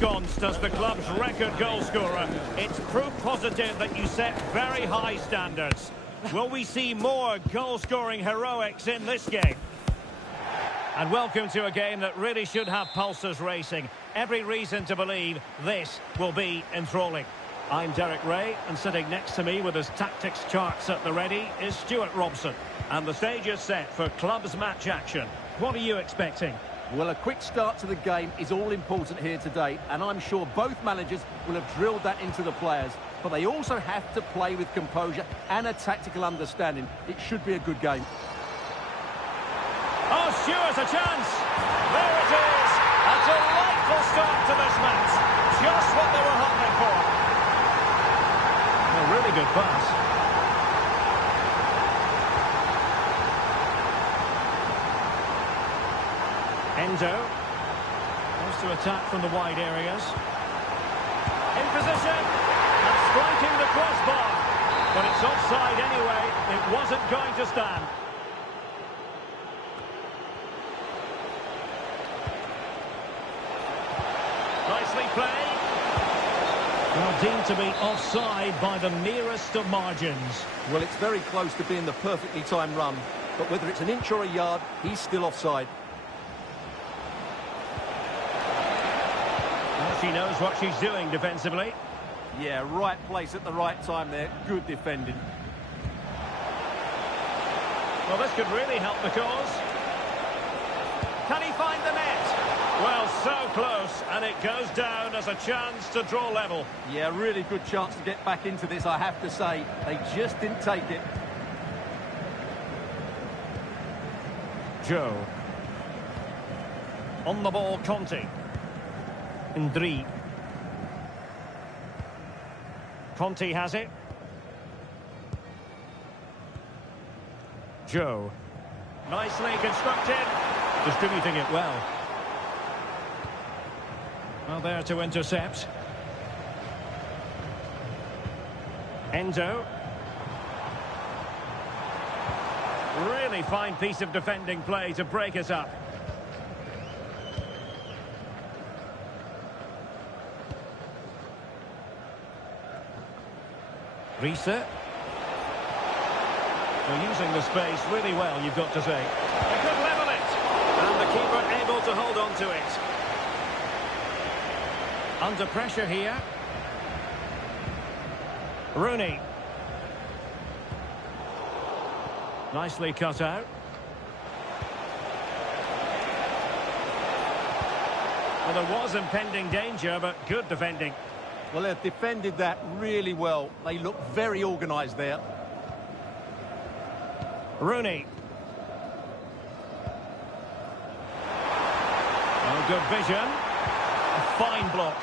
ensconced as the club's record goal scorer, it's proof positive that you set very high standards. Will we see more goal-scoring heroics in this game? And welcome to a game that really should have pulses racing. Every reason to believe this will be enthralling. I'm Derek Ray, and sitting next to me with his tactics charts at the ready is Stuart Robson. And the stage is set for clubs match action. What are you expecting? Well, a quick start to the game is all important here today, and I'm sure both managers will have drilled that into the players. But they also have to play with composure and a tactical understanding. It should be a good game. Oh, Stuart, a chance! There it is! A delightful start to this match. Just what they were hoping for. A really good pass. Endo. Wants to attack from the wide areas. In position. And striking the crossbar. But it's offside anyway. It wasn't going to stand. Nicely played. Well, deemed to be offside by the nearest of margins. Well, it's very close to being the perfectly timed run. But whether it's an inch or a yard, he's still offside. Well, she knows what she's doing defensively. Yeah, right place at the right time there. Good defending. Well, this could really help the cause. Can he find the net? Well, so close, and it goes down as a chance to draw level. Yeah, really good chance to get back into this, I have to say. They just didn't take it. Joe. On the ball, Conte. Ndri. Conte has it. Joe. Nicely constructed. Distributing it well. Well, there to intercept. Endo. Really fine piece of defending play to break us up. Reset. They're using the space really well, you've got to say. They could level it. And the keeper able to hold on to it. Under pressure here. Rooney. Nicely cut out. Well, there was impending danger, but good defending. Well, they've defended that really well. They look very organised there. Rooney. Oh, good vision. A fine block.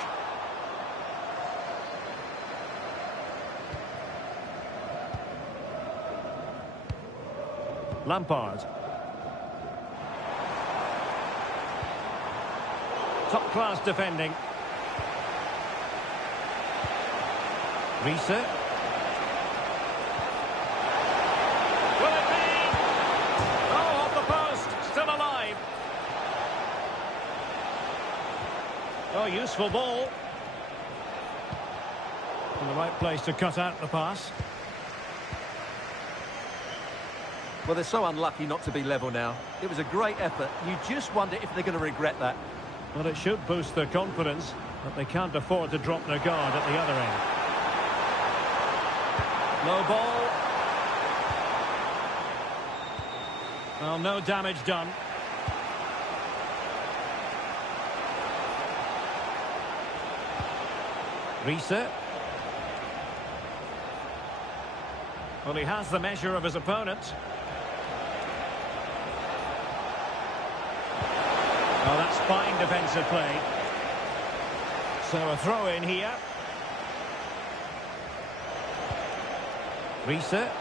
Lampard. Top-class defending. Reset. Will it be? Oh, off the post. Still alive. Oh, useful ball. In the right place to cut out the pass. Well, they're so unlucky not to be level now. It was a great effort. You just wonder if they're going to regret that. Well, it should boost their confidence, but they can't afford to drop their guard at the other end. Low ball. Well, no damage done. Reset. Well, he has the measure of his opponent. Oh, that's fine defensive play. So a throw in here. Reset.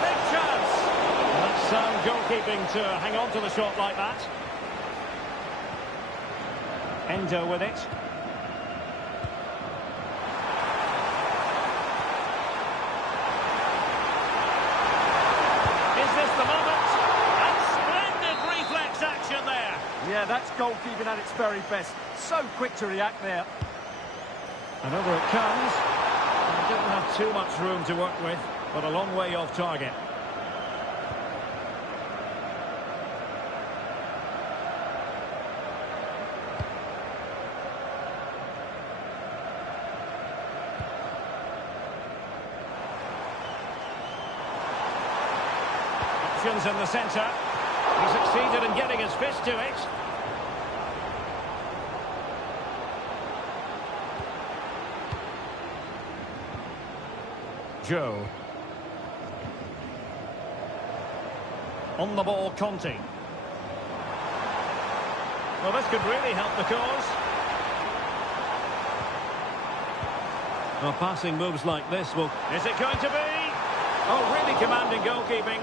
Big chance. Well, that's sound goalkeeping to hang on to the shot like that. Endo with it. Yeah, that's goalkeeping at its very best. So quick to react there. And over it comes. He didn't have too much room to work with, but a long way off target. Options in the centre. He succeeded in getting his fist to it. Joe. On the ball, Conte. Well, this could really help the cause. Well, passing moves like this will... Is it going to be? Oh, really commanding goalkeeping.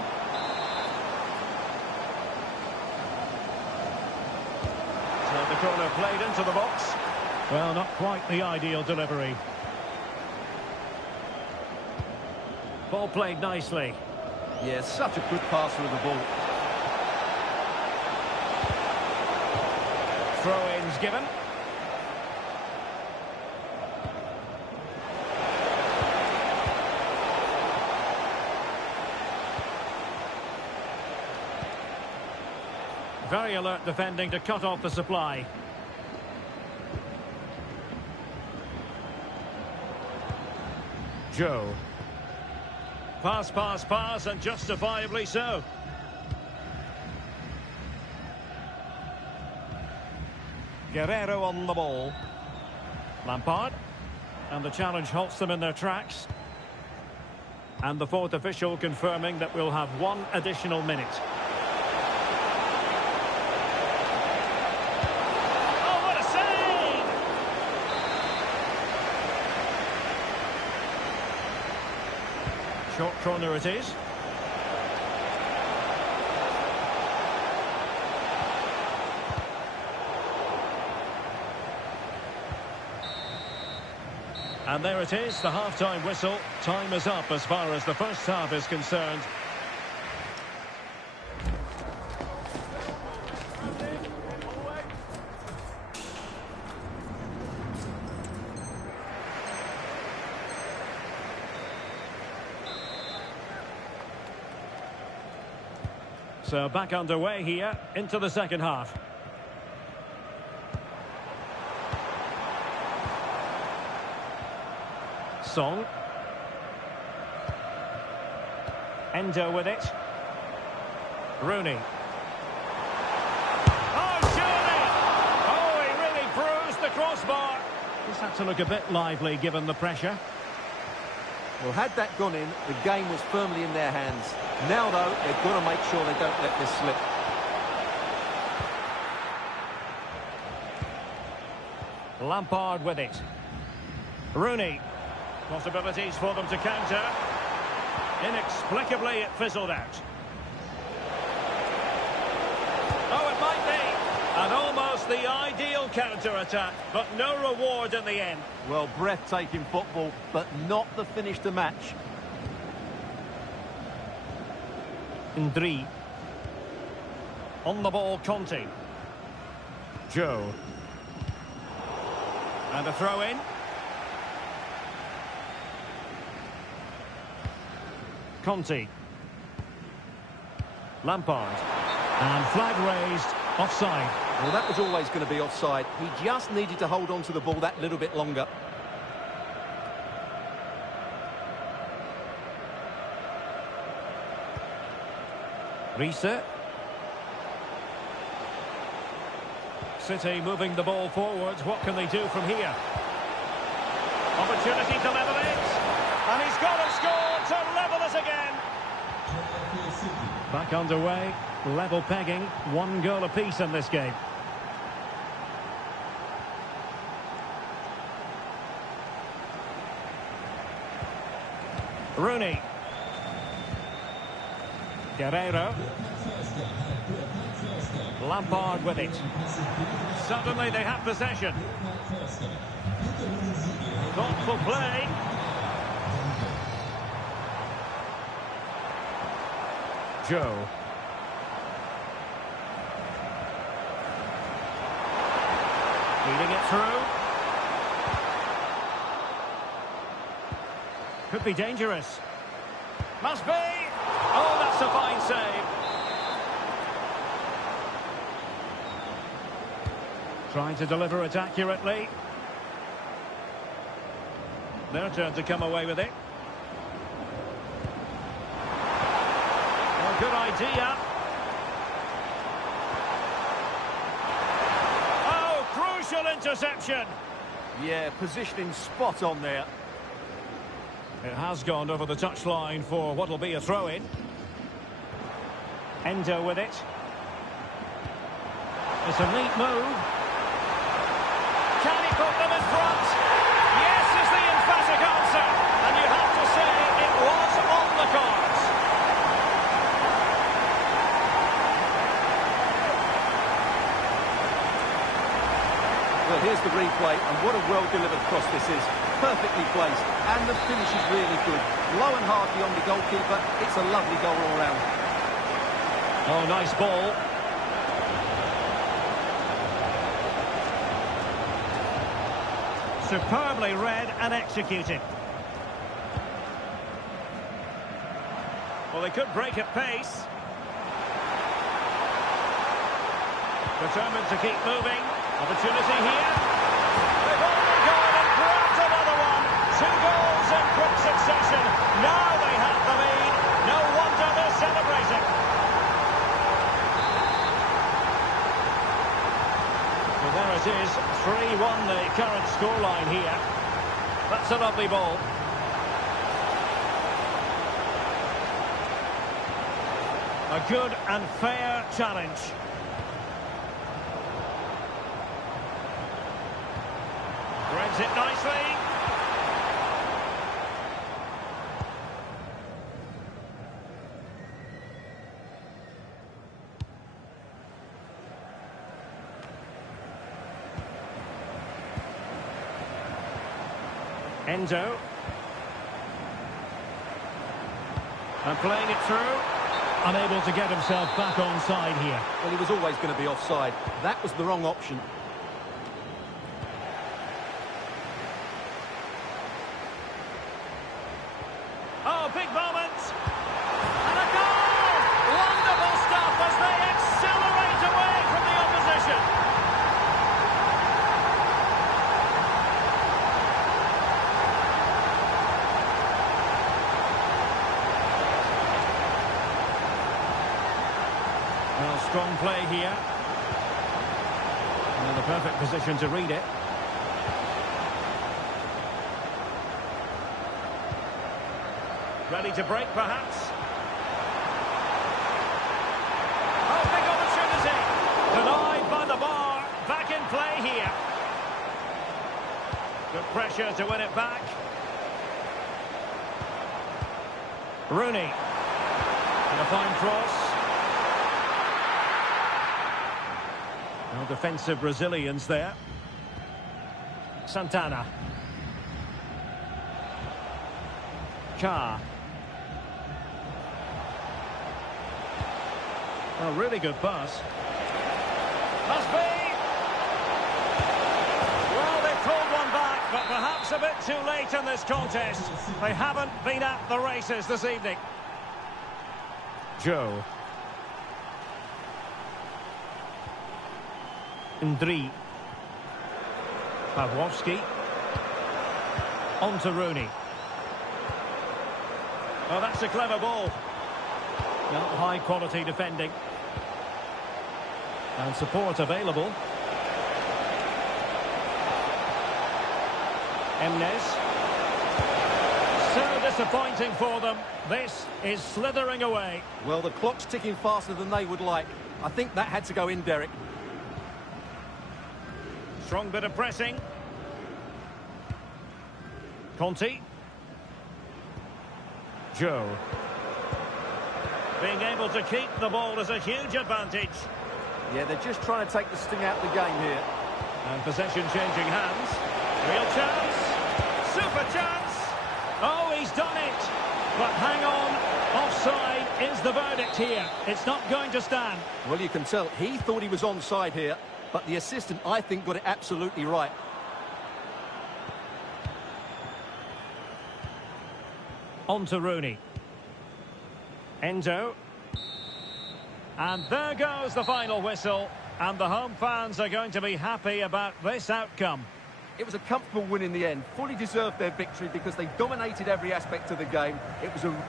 So the corner played into the box. Well, not quite the ideal delivery. Ball played nicely. Yeah, such a good passer of the ball. Throw-ins given. Very alert defending to cut off the supply. Joe. Pass, pass, pass, and justifiably so. Guerrero on the ball. Lampard. And the challenge halts them in their tracks. And the fourth official confirming that we'll have one additional minute. Oh, what a save! Short corner it is. And there it is, the half-time whistle. Time is up as far as the first half is concerned. So back underway here into the second half. Song. Endo with it. Rooney. Oh, surely! Oh, he really bruised the crossbar. Just had to look a bit lively given the pressure. Well, had that gone in, the game was firmly in their hands. Now, though, they've got to make sure they don't let this slip. Lampard with it. Rooney. Possibilities for them to counter. Inexplicably, it fizzled out. Oh, it might be. And almost the ideal counter-attack, but no reward in the end. Well, breathtaking football, but not the finish to match. Ndri. On the ball, Conte. Joe. And a throw-in. Conte. Lampard. And flag raised. Offside. Well, that was always going to be offside. He just needed to hold on to the ball that little bit longer. Reese. City moving the ball forwards. What can they do from here? Opportunity to level it. And he's got a score to level us again. Back underway. Level pegging. 1 goal apiece in this game. Rooney. Guerrero. Lampard with it. Suddenly they have possession. Thoughtful play. Joe. Feeding it through. Could be dangerous. Must be. Oh, that's a fine save. Trying to deliver it accurately. Their turn to come away with it. Well, good idea. Oh, crucial interception. Yeah, positioning spot on there. It has gone over the touchline for what will be a throw-in. Endo with it. It's a neat move. Can he put them in front? Yes is the emphatic answer. And you have to say it was on the cards. Well, here's the replay, and what a well-delivered cross this is. Perfectly placed, and the finish is really good. Low and hard beyond the goalkeeper. It's a lovely goal all round. Oh, nice ball. Superbly read and executed. Well, they could break at pace. Determined to keep moving. Opportunity here. They've only gone and grabbed another one. 2 goals in quick succession. Now they have the lead. No wonder they're celebrating. Well, there it is. 3-1 the current scoreline here. That's a lovely ball. A good and fair challenge. Threads it nicely. Endo. And playing it through. Unable to get himself back on side here. Well, he was always going to be offside. That was the wrong option. Oh, big moment! And a goal! Wonderful stuff as they accelerate away from the opposition. Well, strong play here. And in the perfect position to read it. Ready to break, perhaps. Oh, big opportunity. Denied by the bar. Back in play here. Good pressure to win it back. Rooney. And a fine cross. No defensive Brazilians there. Santana. Carr. A really good pass. Must be! Well, they've pulled one back, but perhaps a bit too late in this contest. They haven't been at the races this evening. Joe. Ndri. Pawłowski. On to Rooney. Oh, that's a clever ball. Not high-quality defending. And support available. Emnes. So disappointing for them. This is slithering away. Well, the clock's ticking faster than they would like. I think that had to go in, Derek. Strong bit of pressing. Conte. Joe. Being able to keep the ball is a huge advantage. Yeah, they're just trying to take the sting out of the game here. And possession changing hands. Real chance. Super chance. Oh, he's done it. But hang on. Offside is the verdict here. It's not going to stand. Well, you can tell he thought he was onside here. but the assistant, I think, got it absolutely right. On to Rooney. Endo. And there goes the final whistle. And the home fans are going to be happy about this outcome. It was a comfortable win in the end. Fully deserved their victory because they dominated every aspect of the game. It was a...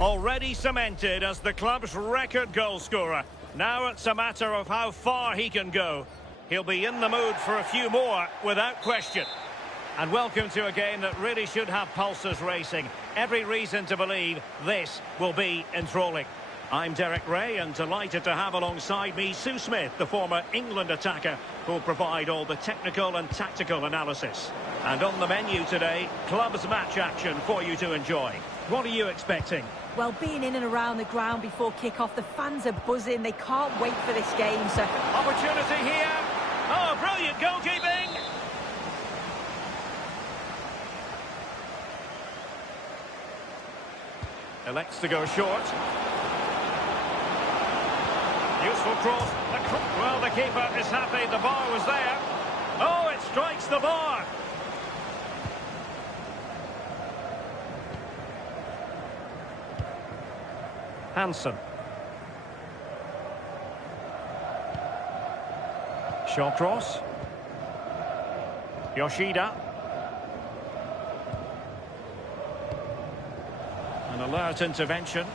Already cemented as the club's record goal scorer. Now it's a matter of how far he can go. He'll be in the mood for a few more, without question. And welcome to a game that really should have pulses racing. Every reason to believe this will be enthralling. I'm Derek Ray, and delighted to have alongside me Sue Smith, the former England attacker, who'll provide all the technical and tactical analysis. And on the menu today, club's match action for you to enjoy. What are you expecting? Well, being in and around the ground before kick-off, the fans are buzzing. They can't wait for this game, so... Opportunity here. Oh, brilliant goalkeeping. Elects to go short. Useful cross. Well, the keeper is happy the bar was there. Oh, it strikes the bar. Hansen. Shawcross. Yoshida. An alert intervention.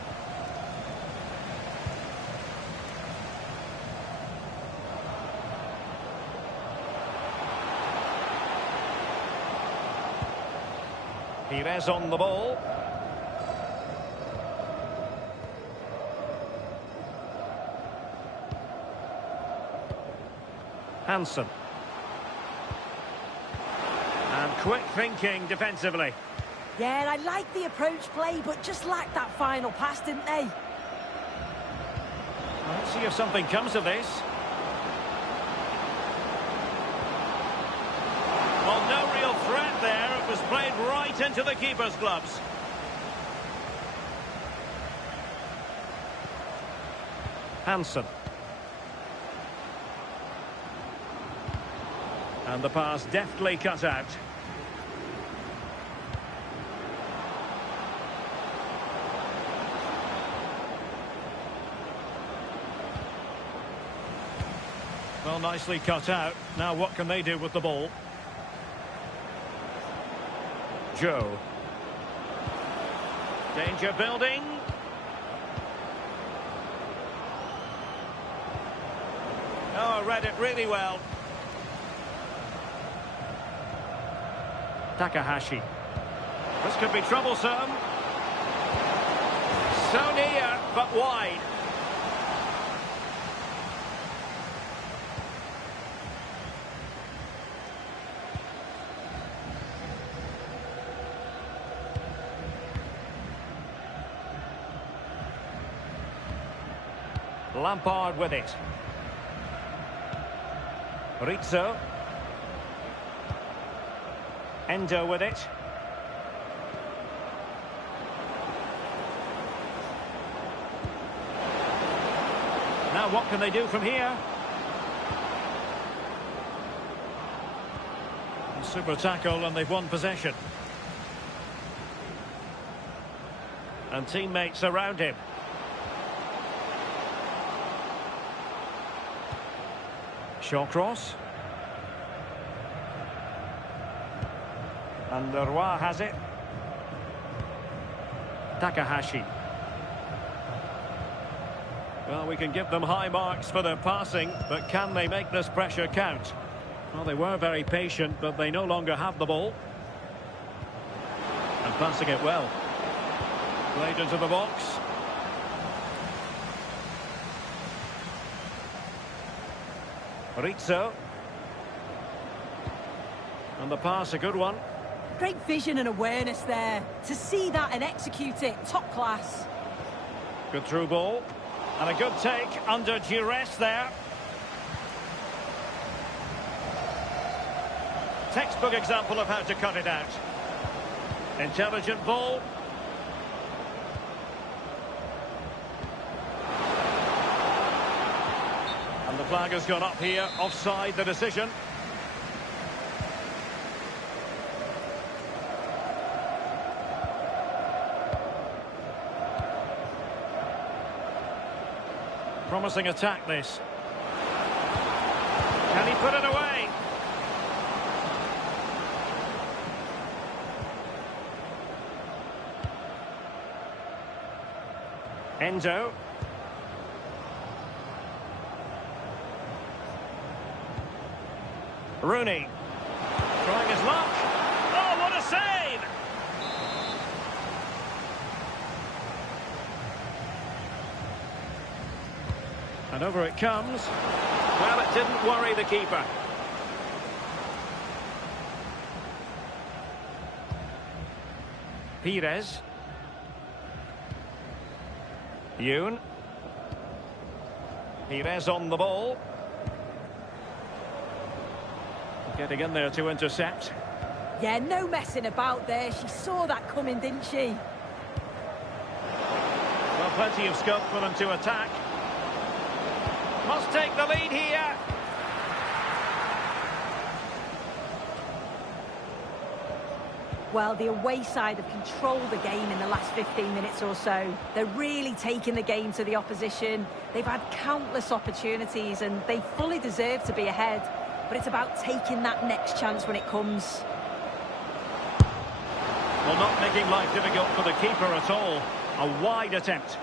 Pires on the ball. Hansen. And quick thinking defensively. Yeah, I like the approach play, but just lacked that final pass, didn't they? Let's see if something comes of this. Well, no real threat there. It was played right into the keeper's gloves. Hansen. And the pass deftly cut out. Well, nicely cut out. Now what can they do with the ball? Joe. Danger building. Oh, read it really well. Takahashi. This could be troublesome. So near, but wide. Lampard with it. Rizzo. Endo with it. Now what can they do from here? Super tackle and they've won possession. And teammates around him. Shawcross. And Leroy has it. Takahashi. Well, we can give them high marks for their passing, but can they make this pressure count? Well, they were very patient, but they no longer have the ball. And passing it well. Played into the box. Rizzo. And the pass, a good one. Great vision and awareness there. To see that and execute it, top class. Good through ball. And a good take under duress there. Textbook example of how to cut it out. Intelligent ball. And the flag has gone up here, offside the decision. Promising attack this. Can he put it away? Endo. Rooney. Trying his luck. Oh, what a save! And over it comes. Well, it didn't worry the keeper. Pires. Yoon. Pires on the ball. Getting in there to intercept. Yeah, no messing about there. She saw that coming, didn't she? Well, plenty of scope for them to attack. Must take the lead here. Well, the away side have controlled the game in the last 15 minutes or so. They're really taking the game to the opposition. They've had countless opportunities and they fully deserve to be ahead. But it's about taking that next chance when it comes. Well, not making life difficult for the keeper at all. A wide attempt.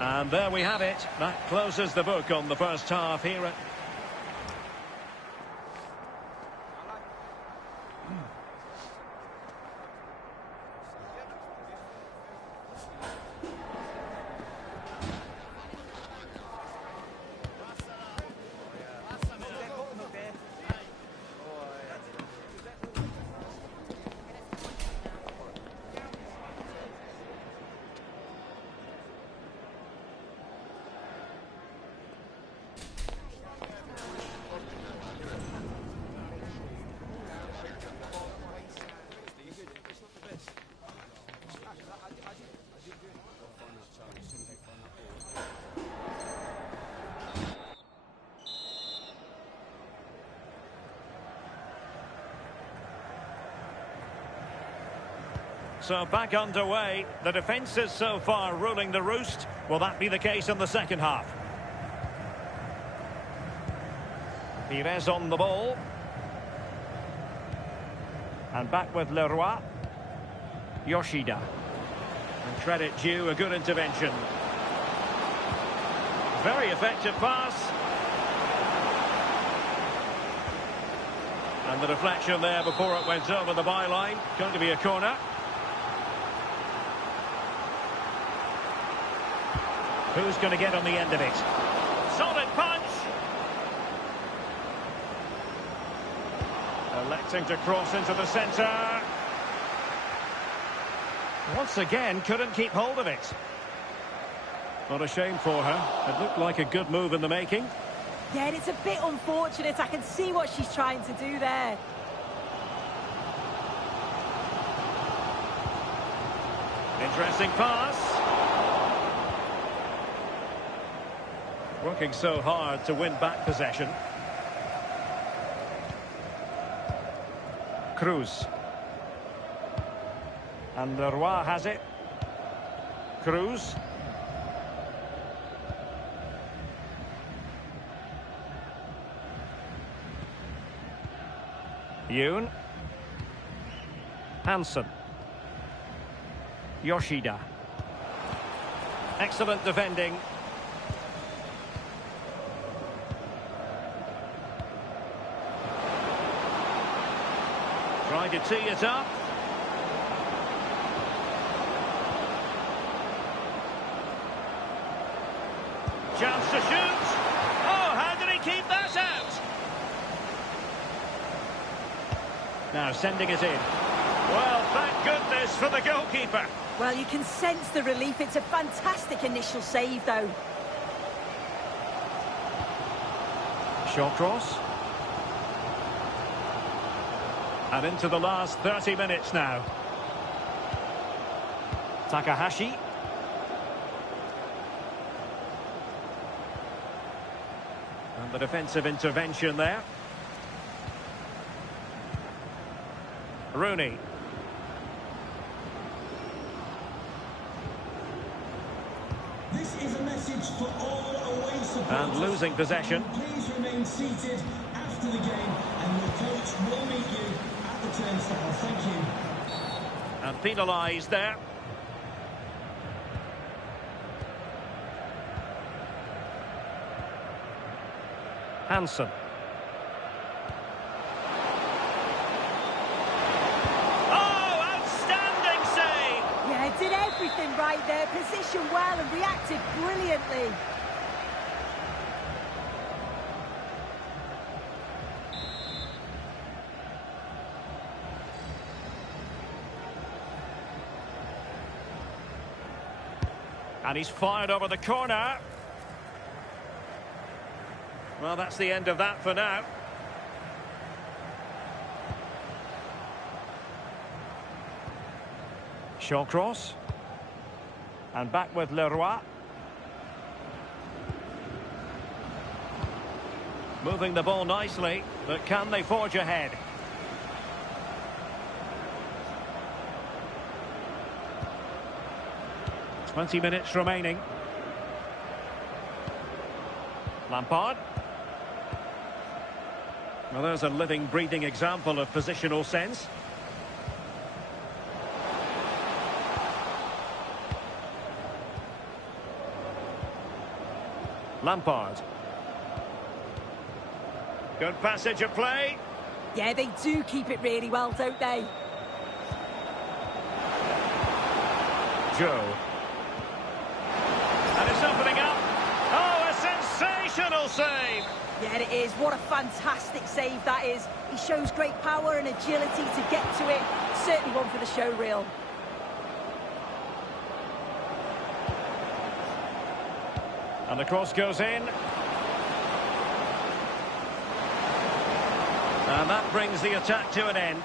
And there we have it. That closes the book on the first half here at... So back underway. The defence is so far ruling the roost. Will that be the case in the second half? Pires on the ball. And back with Leroy. Yoshida. And credit due, a good intervention. Very effective pass. And the deflection there before it went over the byline. Going to be a corner. Who's going to get on the end of it? Solid punch. Electing to cross into the centre. Once again, couldn't keep hold of it. Not a shame for her. It looked like a good move in the making. Yeah, and it's a bit unfortunate. I can see what she's trying to do there. Interesting pass. Working so hard to win back possession. Cruz. And Leroy has it. Cruz. Yoon. Hansen. Yoshida. Excellent defending. Trying to tee it up. Chance to shoot. Oh, how did he keep that out? Now sending it in. Well, thank goodness for the goalkeeper. Well, you can sense the relief. It's a fantastic initial save, though. Short cross. And into the last 30 minutes now. Takahashi. And the defensive intervention there. Rooney. This is a message for all away supporters. And losing possession. Please remain seated after the game, and your coach will meet you at the turnstile. Thank you. And penalised there. Hansen. Oh, outstanding save! Yeah, did everything right there. Positioned well and reacted brilliantly. And he's fired over the corner. Well, that's the end of that for now. Shawcross. And back with Leroy. Moving the ball nicely, but can they forge ahead? Twenty minutes remaining. Lampard. Well, there's a living, breathing example of positional sense. Lampard. Good passage of play. Yeah, they do keep it really well, don't they? Joe. And it's opening up. Oh, a sensational save. Yeah, it is. What a fantastic save that is. He shows great power and agility to get to it. Certainly one for the show reel. And the cross goes in. And that brings the attack to an end.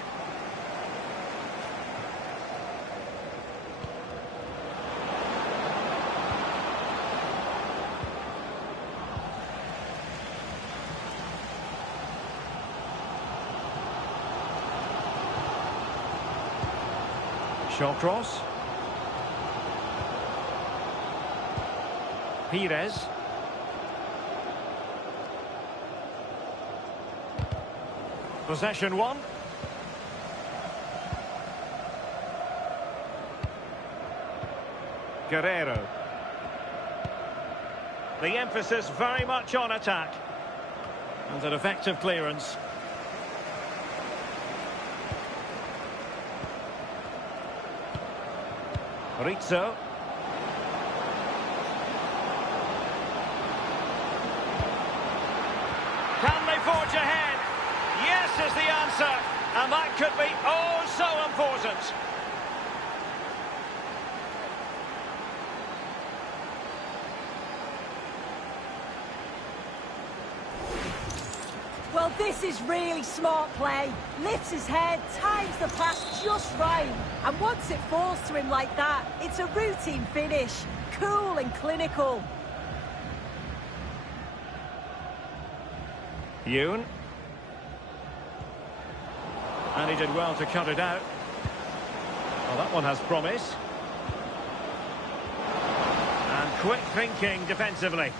Shawcross. Pires. Possession one. Guerrero. The emphasis very much on attack. And an effective clearance. Rizzo. is the answer, and that could be oh so important. Well, this is really smart play. Lifts his head, times the pass just right. And once it falls to him like that, it's a routine finish. Cool and clinical. Yoon. And he did well to cut it out. Well, that one has promise. And quick thinking defensively.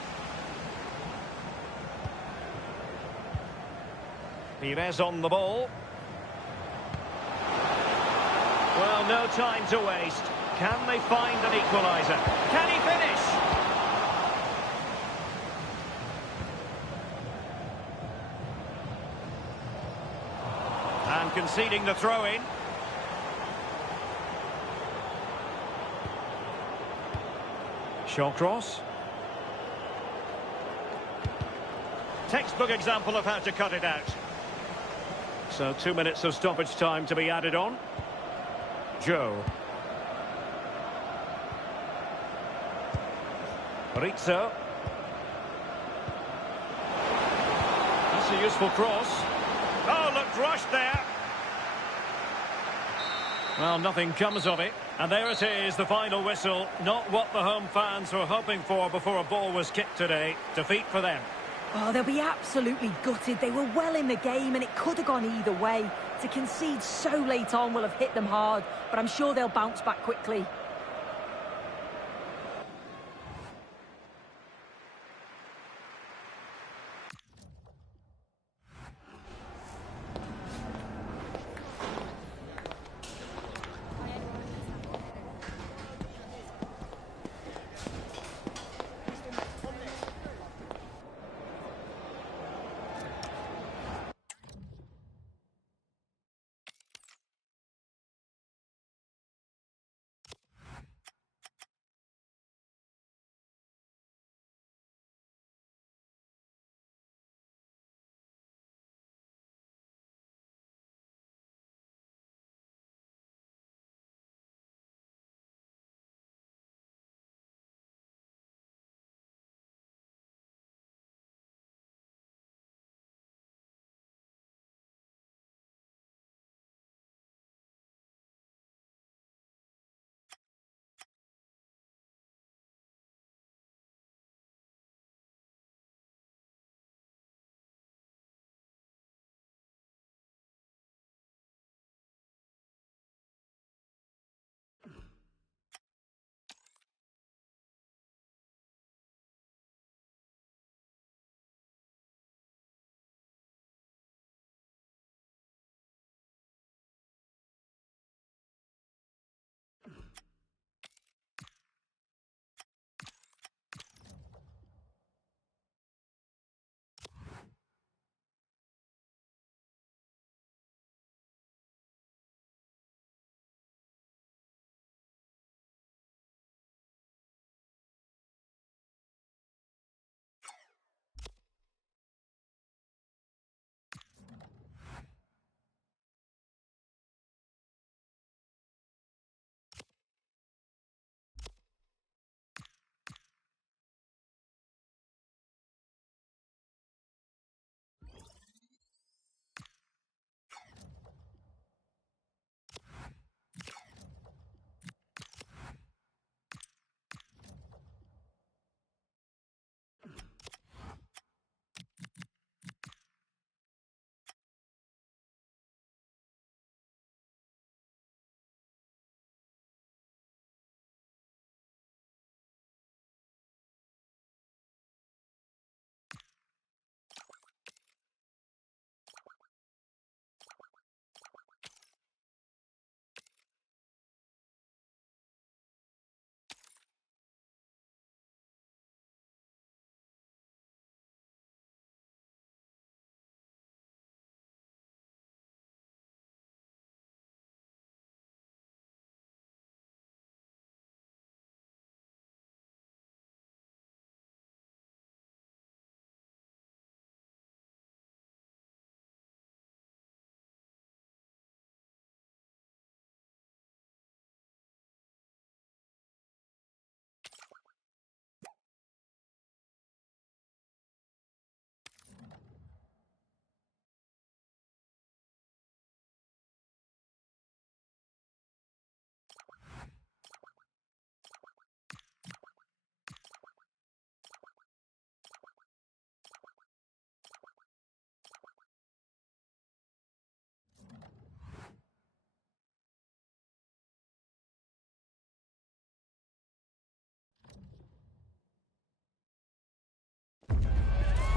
Pires on the ball. Well, no time to waste. Can they find an equaliser? Can he finish? And conceding the throw-in. Shawcross. Textbook example of how to cut it out. So 2 minutes of stoppage time to be added on. Joe. Rizzo. That's a useful cross. Oh, looked rushed there. Well, nothing comes of it. And there it is, the final whistle. Not what the home fans were hoping for before a ball was kicked today. Defeat for them. Oh, they'll be absolutely gutted. They were well in the game and it could have gone either way. To concede so late on will have hit them hard, but I'm sure they'll bounce back quickly.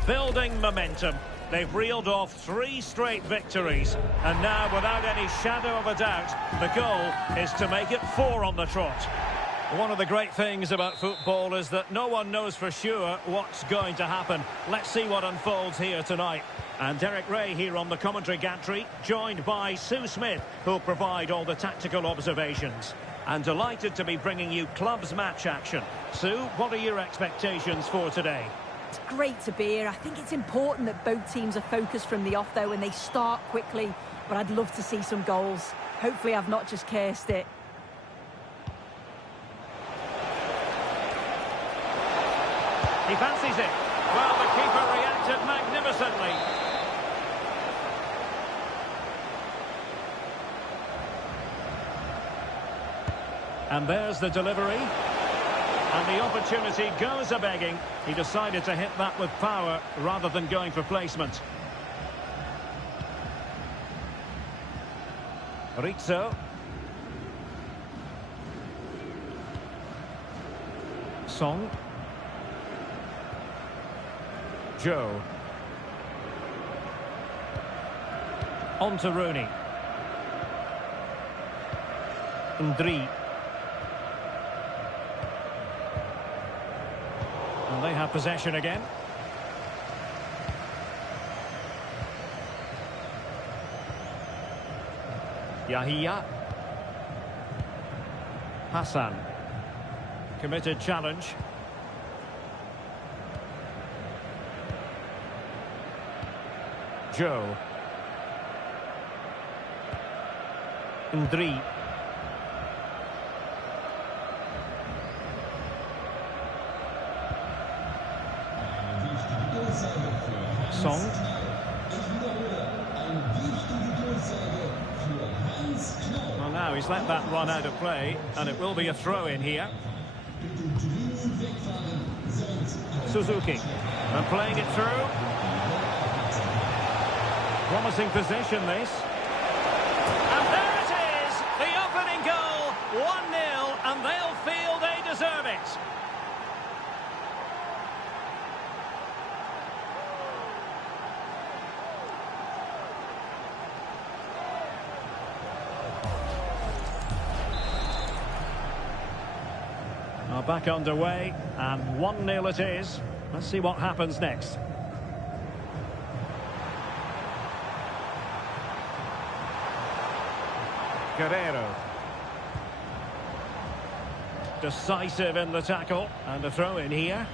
Building momentum. They've reeled off 3 straight victories. And now, without any shadow of a doubt, the goal is to make it 4 on the trot. One of the great things about football is that no one knows for sure what's going to happen. Let's see what unfolds here tonight. And Derek Ray here on the commentary gantry, joined by Sue Smith, who'll provide all the tactical observations. And delighted to be bringing you clubs match action. Sue, what are your expectations for today? It's great to be here. I think it's important that both teams are focused from the off, though, and they start quickly. But I'd love to see some goals. Hopefully I've not just cursed it. He fancies it. Well, the keeper reacted magnificently. And there's the delivery. And the opportunity goes a-begging. He decided to hit that with power rather than going for placement. Rizzo. Song. Joe. On to Rooney. Ndri. And they have possession again. Yahia. Hassan. Committed challenge. Joe. Ndri. Song. Well, now he's let that run out of play, and it will be a throw-in here. Suzuki. And playing it through. Promising possession, this. And there it is! The opening goal! 1-0, and they'll feel they deserve it. Back underway, and 1-0 it is. Let's see what happens next. Guerrero. Decisive in the tackle, and a throw in here.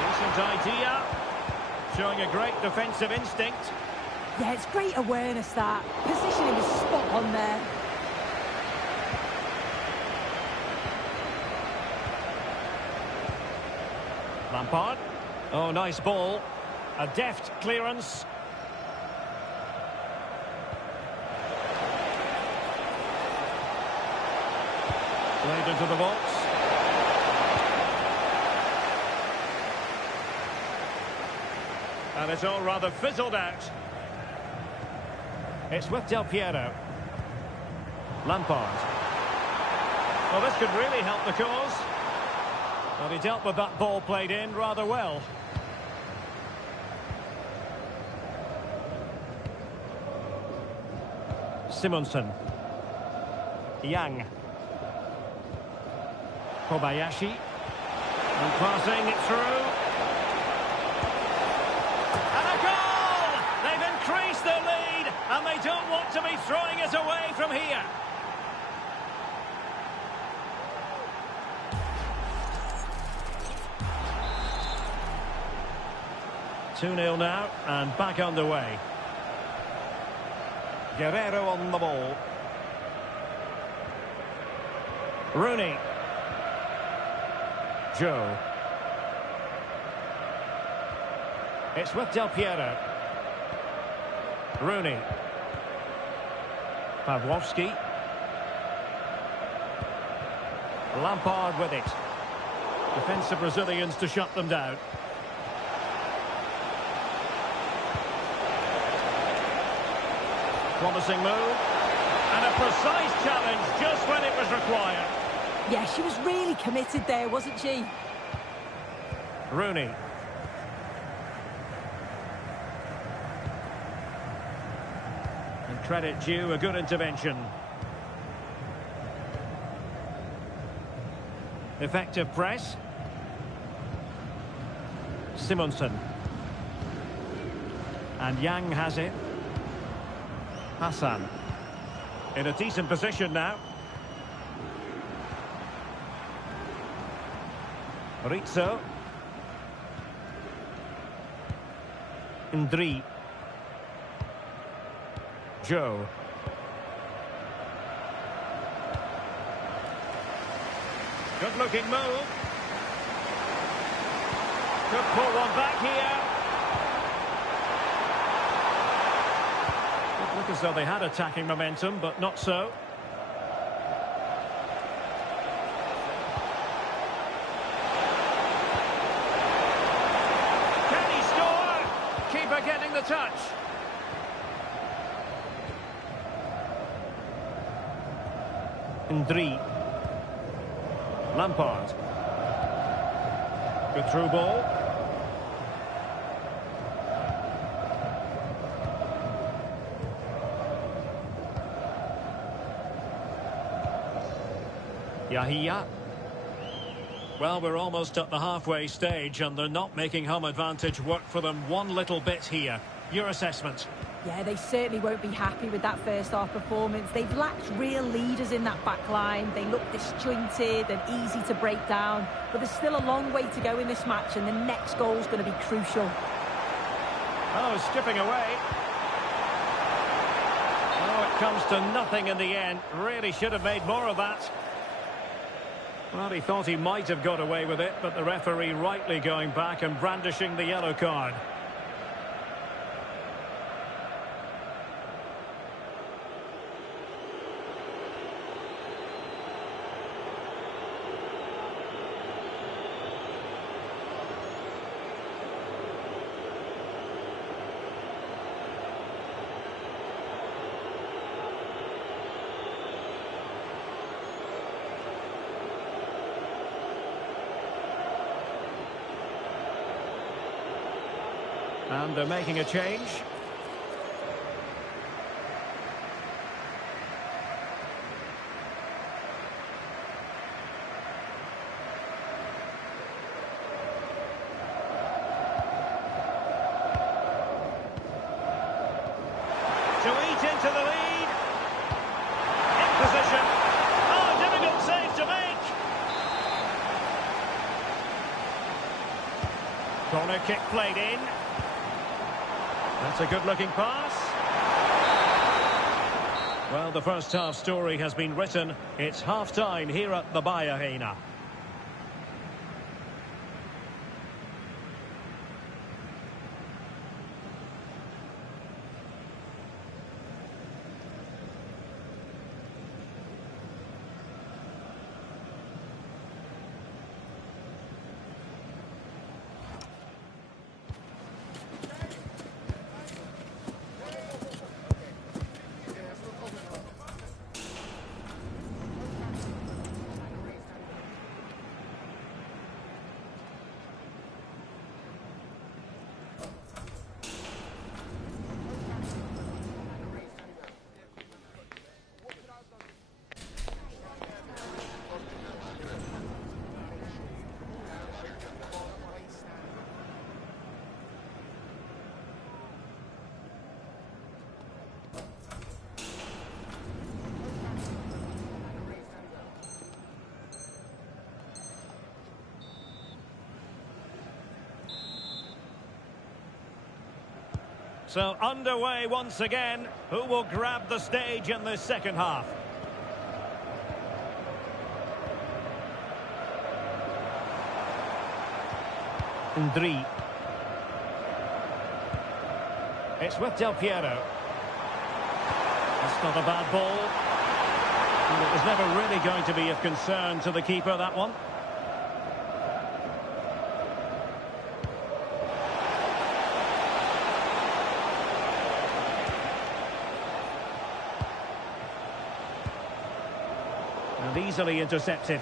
Decent idea, showing a great defensive instinct. Yeah, it's great awareness, that. Positioning is spot on there. Lampard. Oh, nice ball. A deft clearance. Played into the box. And it's all rather fizzled out. It's with Del Piero. Lampard. Well, this could really help the cause. But he dealt with that ball played in rather well. Simonsen. Yang. Kobayashi. And passing it through. And a goal! They've increased their lead, and they don't want to be throwing it away from here. 2-0 now, and back underway. Guerrero on the ball. Rooney. Joe. It's with Del Piero. Rooney. Pawłowski. Lampard with it. Defensive Brazilians to shut them down. Promising move. And a precise challenge just when it was required. Yeah, she was really committed there, wasn't she? Rooney. And credit due, a good intervention. Effective press. Simonsen. And Yang has it. Hassan. In a decent position now. Rizzo. Ndri. Joe. Good looking move. Could pull one back here. It looked as though they had attacking momentum, but not so. Can he score? Keeper getting the touch. Ndri. Lampard. Good through ball. Yahia. Well, we're almost at the halfway stage and they're not making home advantage work for them one little bit here. Your assessment? Yeah, they certainly won't be happy with that first-half performance. They've lacked real leaders in that back line. They look disjointed and easy to break down. But there's still a long way to go in this match, and the next goal is going to be crucial. Oh, skipping away. Oh, it comes to nothing in the end. Really should have made more of that. Well, he thought he might have got away with it, but the referee rightly going back and brandishing the yellow card. And they're making a change. To eat into the lead. In position. Oh, difficult save to make. Corner kick played in. That's a good-looking pass. Well, the first half story has been written. It's half-time here at the Bayarena. So underway once again. Who will grab the stage in the second half? Ndri. It's with Del Piero. That's not a bad ball. And it was never really going to be of concern to the keeper, that one. And easily intercepted.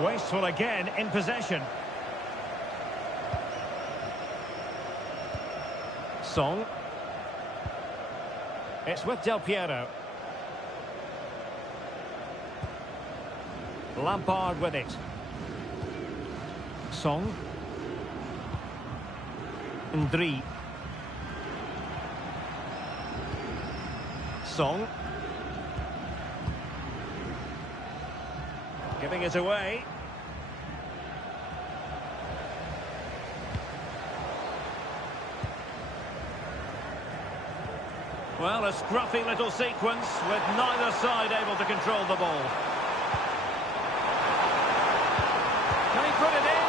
Wasteful again in possession. Song. It's with Del Piero. Lampard with it. Song. Ndri. Song. Giving it away. Well, a scruffy little sequence with neither side able to control the ball. Can he put it in?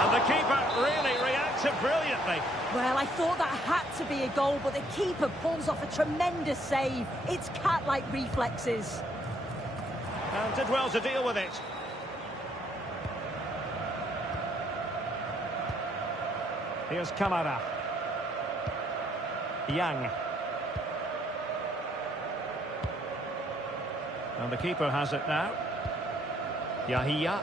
And the keeper really reacted brilliantly. Well, I thought that had to be a goal, but the keeper pulls off a tremendous save. It's cat-like reflexes. And did well to deal with it. Here's Kamara. Yang. And the keeper has it now. Yahia.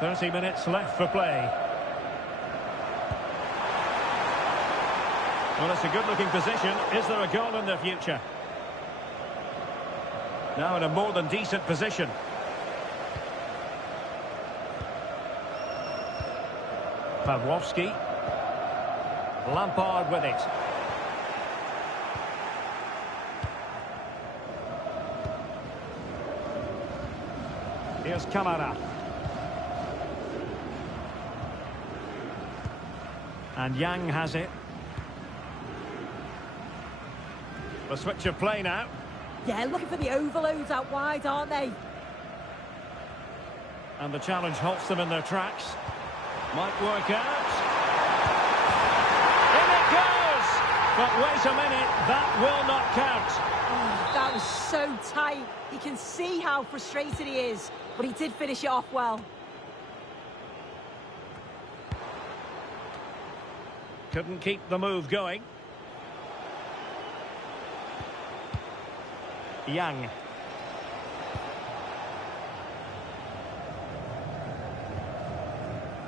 "30 minutes left for play." Well, it's a good-looking position. Is there a goal in the future? Now in a more than decent position. Pawłowski. Lampard with it. Here's Kamara. And Yang has it. The switch of play now. Yeah, looking for the overloads out wide, aren't they? And the challenge halts them in their tracks. Might work out. In it goes! But wait a minute, that will not count. Oh, that was so tight. You can see how frustrated he is, but he did finish it off well. Couldn't keep the move going. Yang.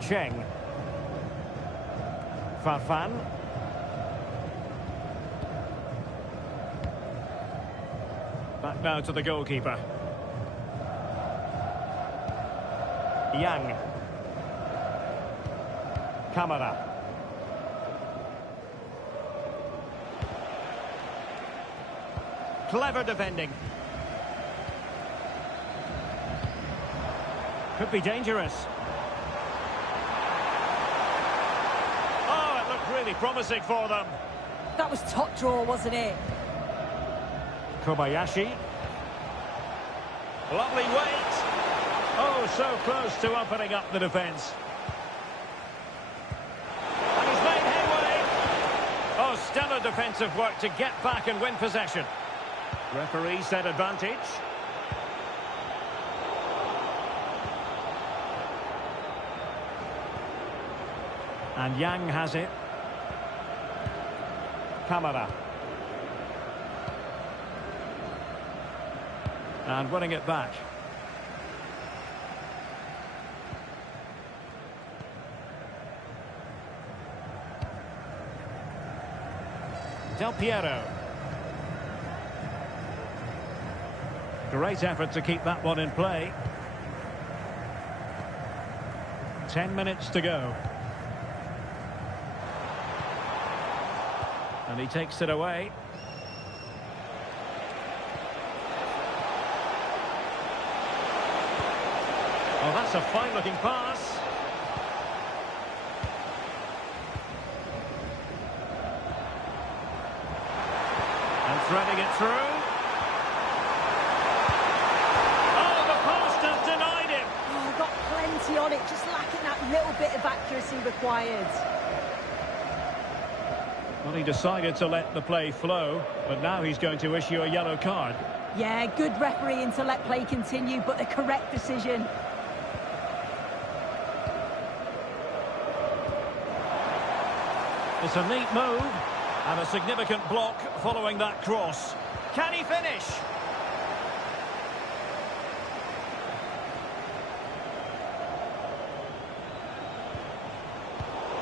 Cheng. Farfan. Back now to the goalkeeper. Yang. Kamara. Clever defending. Could be dangerous. Oh, it looked really promising for them. That was top draw, wasn't it? Kobayashi. Lovely weight. Oh, so close to opening up the defence. And he's made headway. Oh, stellar defensive work to get back and win possession. Referee said advantage. And Yang has it. Kamara. And winning it back. Del Piero. Great effort to keep that one in play. 10 minutes to go. And he takes it away. Oh, that's a fine-looking pass. And threading it through. On it, just lacking that little bit of accuracy required. Well, he decided to let the play flow, but now he's going to issue a yellow card. Yeah, good refereeing to let play continue, but the correct decision. It's a neat move, and a significant block following that cross. Can he finish?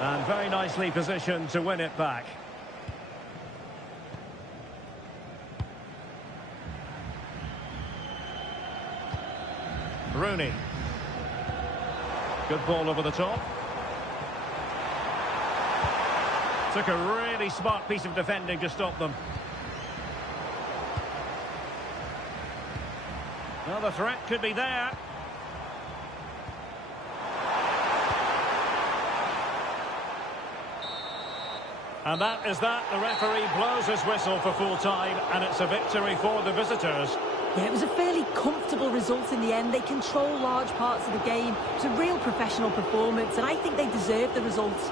And very nicely positioned to win it back. Rooney. Good ball over the top. Took a really smart piece of defending to stop them. Well, the threat could be there. And that is that. The referee blows his whistle for full time, and it's a victory for the visitors. Yeah, it was a fairly comfortable result in the end. They control large parts of the game. It was a real professional performance, and I think they deserve the results.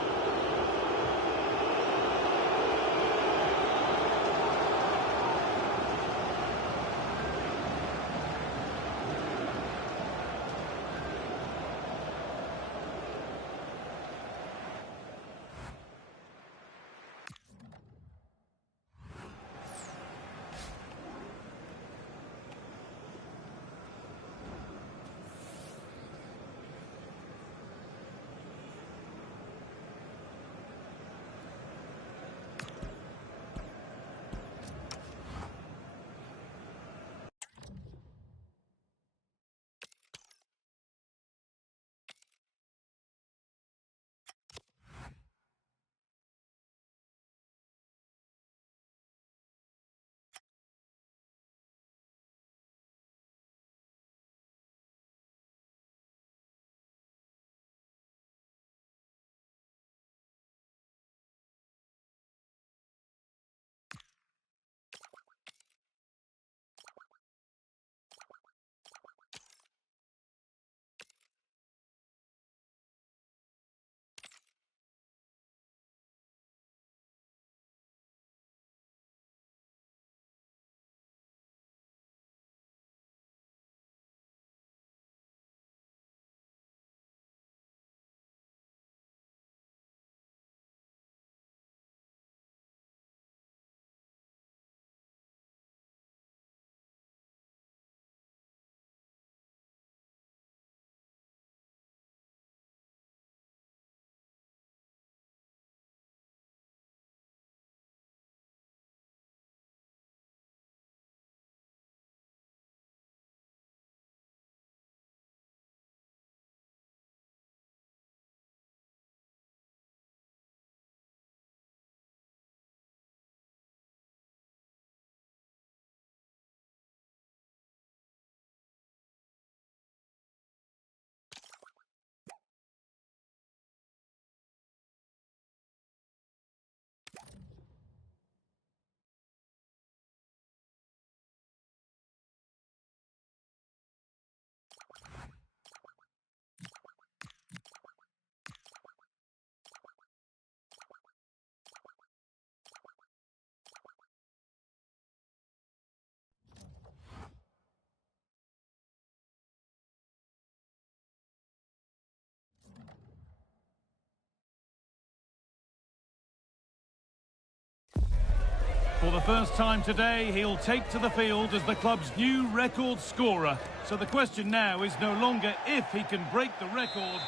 For the first time today, he'll take to the field as the club's new record scorer. So the question now is no longer if he can break the record.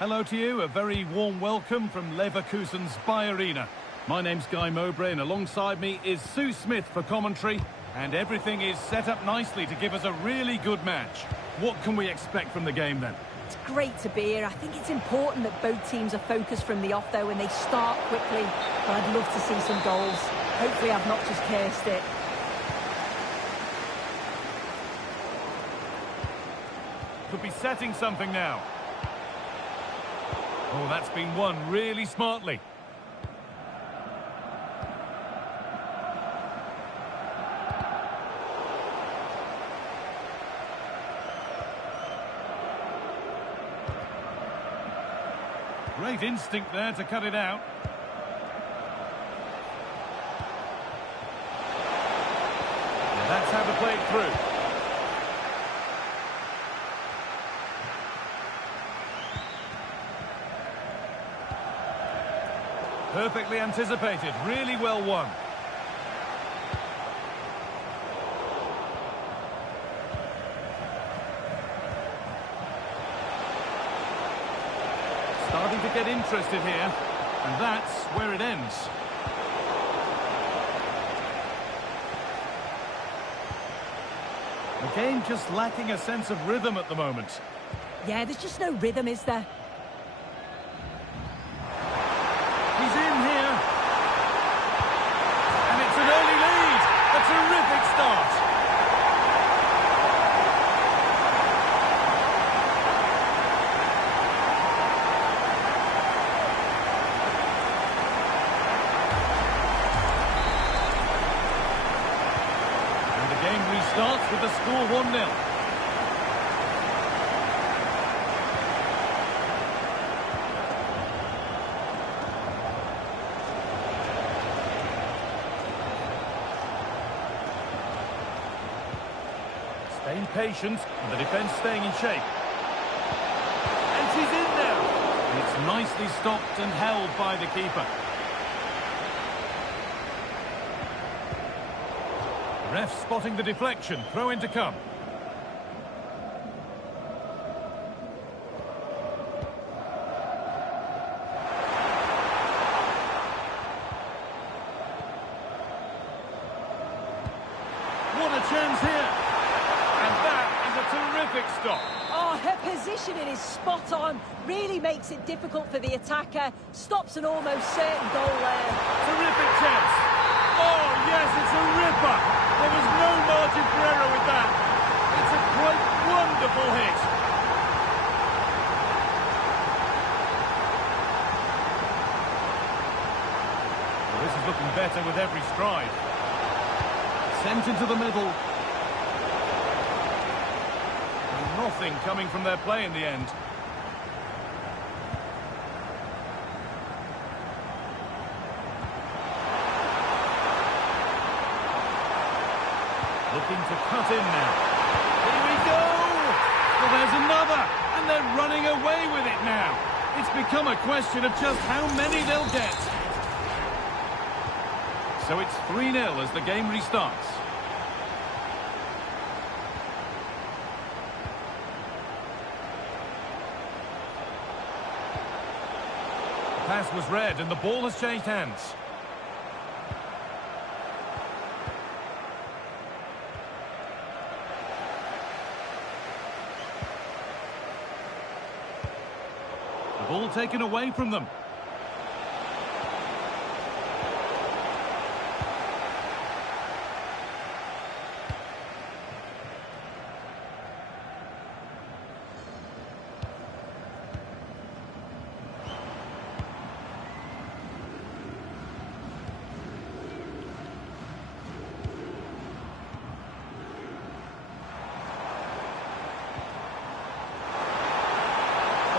Hello to you, a very warm welcome from Leverkusen's Arena. My name's Guy Mowbray, and alongside me is Sue Smith for commentary. And everything is set up nicely to give us a really good match. What can we expect from the game then? It's great to be here. I think it's important that both teams are focused from the off, though, and they start quickly. But I'd love to see some goals. Hopefully I've not just cursed it. Could be setting something now. Oh, that's been won really smartly. Great instinct there to cut it out. And that's how to play it through. Perfectly anticipated, really well won. Starting to get interested here, and that's where it ends. The game just lacking a sense of rhythm at the moment. Yeah, there's just no rhythm, is there? He's in here. And it's an early lead. A terrific start. And the game restarts with the score 1-0. Staying patient, and the defence staying in shape. And she's in there! And it's nicely stopped and held by the keeper. Ref spotting the deflection, throw in to come. What a chance here! Terrific stop. Oh, her positioning is spot on. Really makes it difficult for the attacker. Stops an almost certain goal there. Terrific chance. Oh, yes, it's a ripper. There was no margin for error with that. It's a quite wonderful hit. Well, this is looking better with every stride. Sent into the middle. Nothing coming from their play in the end. Looking to cut in now. Here we go! Well, there's another, and they're running away with it now. It's become a question of just how many they'll get. So it's 3-0 as the game restarts. Pass was read and the ball has changed hands. The ball taken away from them.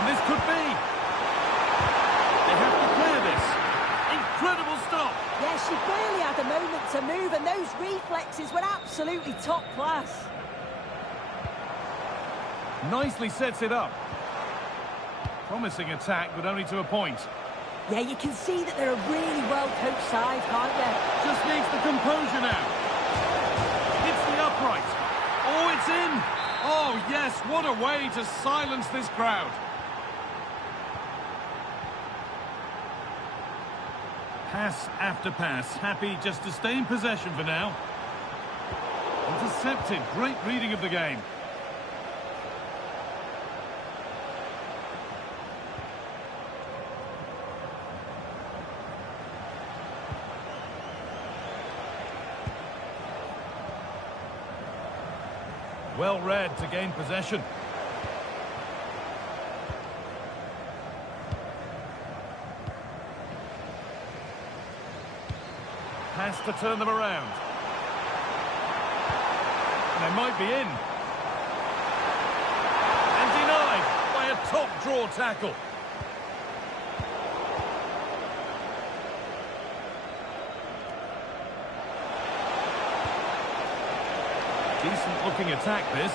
This could be. They have to clear this. Incredible stop. Yeah, she barely had a moment to move, and those reflexes were absolutely top class. Nicely sets it up. Promising attack, but only to a point. Yeah, you can see that they're a really well-coached side, can't you? Just needs the composure now. Hits the upright. Oh, it's in. Oh, yes, what a way to silence this crowd. Pass after pass, happy just to stay in possession for now. Intercepted, great reading of the game. Well read to gain possession. Has to turn them around. And they might be in. And denied by a top draw tackle. Decent looking attack, this.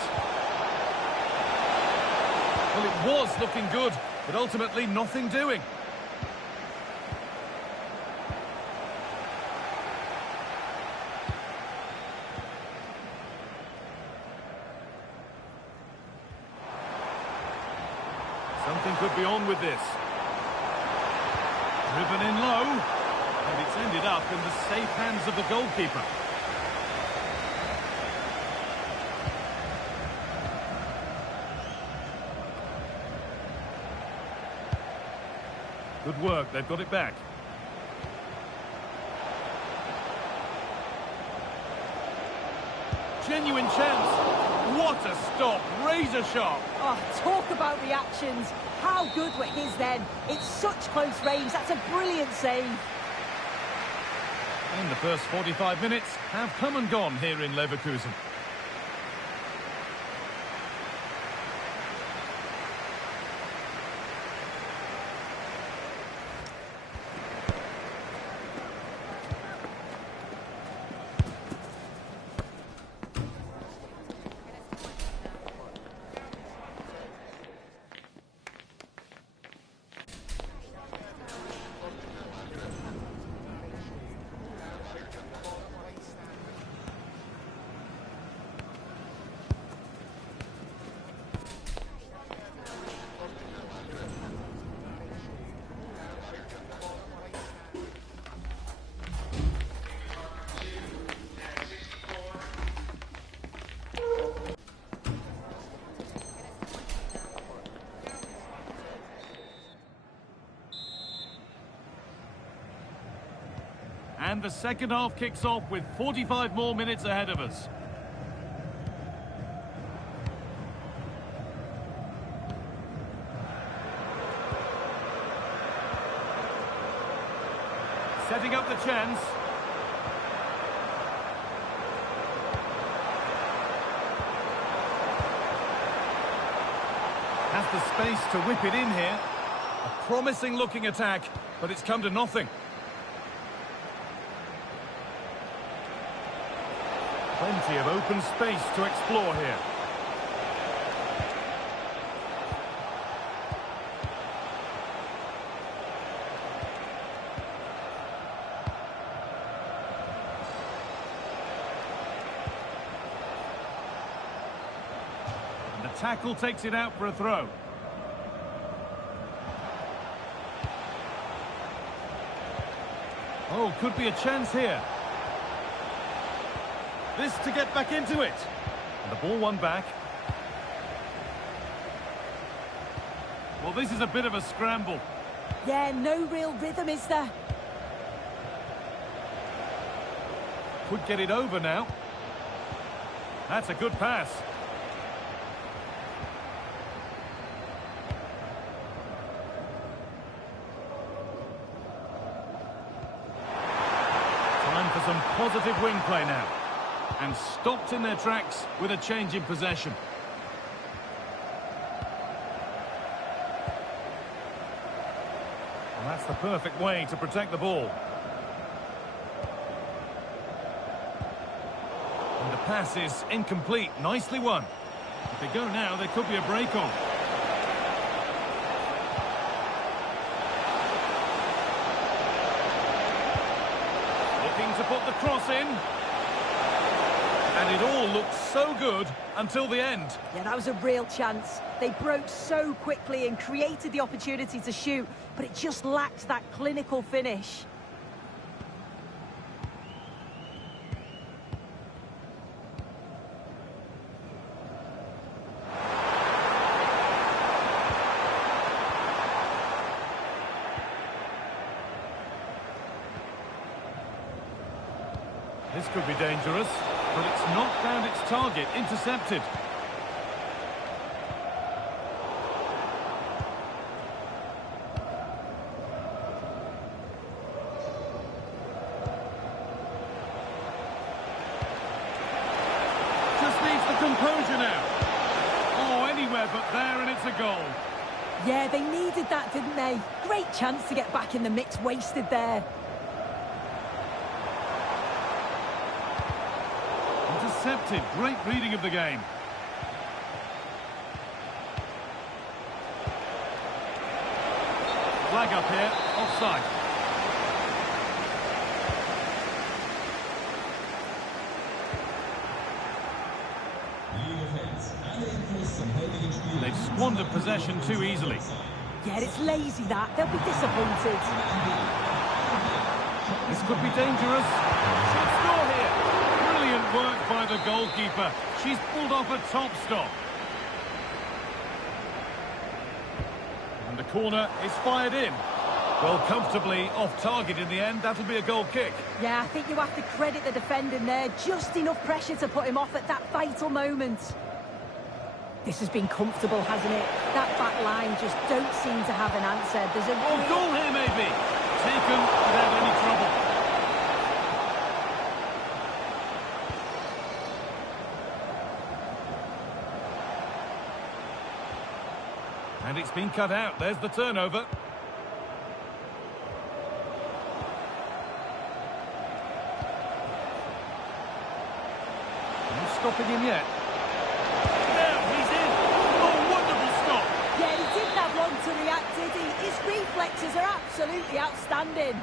Well, it was looking good, but ultimately nothing doing. could be on with this. Driven in low, and it's ended up in the safe hands of the goalkeeper. Good work, they've got it back. Genuine chance. What a stop, razor sharp. Oh, talk about reactions. How good were his then? It's such close range. That's a brilliant save. And the first 45 minutes have come and gone here in Leverkusen. And the second half kicks off with 45 more minutes ahead of us. Setting up the chance. Has the space to whip it in here. A promising looking attack, but it's come to nothing. Plenty of open space to explore here. And the tackle takes it out for a throw. Oh, could be a chance here. This to get back into it. And the ball won back. Well, this is a bit of a scramble. Yeah, no real rhythm, is there? Could get it over now. That's a good pass. Time for some positive wing play now. And stopped in their tracks with a change in possession. Well, that's the perfect way to protect the ball. And the pass is incomplete. Nicely won. If they go now, there could be a break on. Looking to put the cross in. And it all looked so good until the end. Yeah, that was a real chance. They broke so quickly and created the opportunity to shoot, but it just lacked that clinical finish. This could be dangerous. But it's not found its target, intercepted. Just needs the composure now. Oh, anywhere but there, and it's a goal. Yeah, they needed that, didn't they? Great chance to get back in the mix, wasted there. Intercepted. Great reading of the game. Flag up here. Offside. They've squandered possession too easily. Yeah, it's lazy that. They'll be disappointed. This could be dangerous. Should score here. Brilliant work by the goalkeeper. She's pulled off a top stop. And the corner is fired in. Well, comfortably off target in the end. That'll be a goal kick. Yeah, I think you have to credit the defending there. Just enough pressure to put him off at that vital moment. This has been comfortable, hasn't it? That back line just don't seem to have an answer. There's a goal here, maybe. Taken without any trouble. And it's been cut out. There's the turnover. No stopping him yet. To react, did he? His reflexes are absolutely outstanding.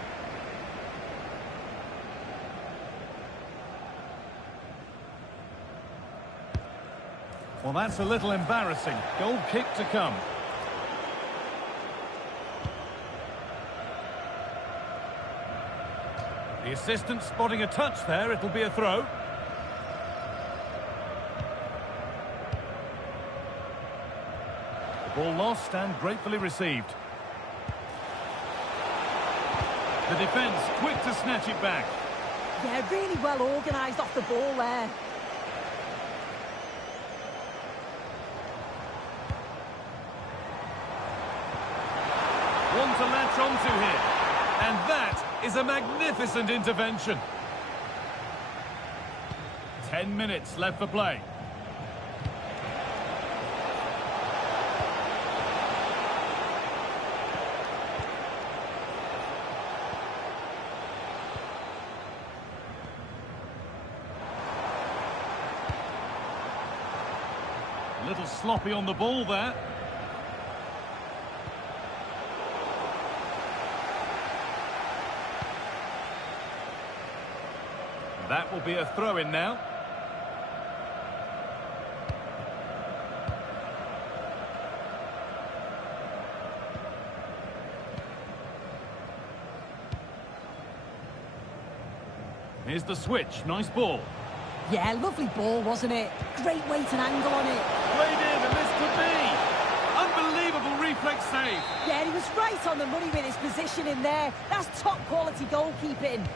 Well, that's a little embarrassing. Goal kick to come. The assistant spotting a touch there. It'll be a throw. Ball lost and gratefully received. The defence quick to snatch it back. Yeah, really well organised off the ball there. One to latch onto here. And that is a magnificent intervention. 10 minutes left for play. A little sloppy on the ball there. That will be a throw-in now. Here's the switch. Nice ball. Yeah, lovely ball, wasn't it? Great weight and angle on it. Played in, and this could be. Unbelievable reflex save. Yeah, he was right on the money with his position in there. That's top-quality goalkeeping.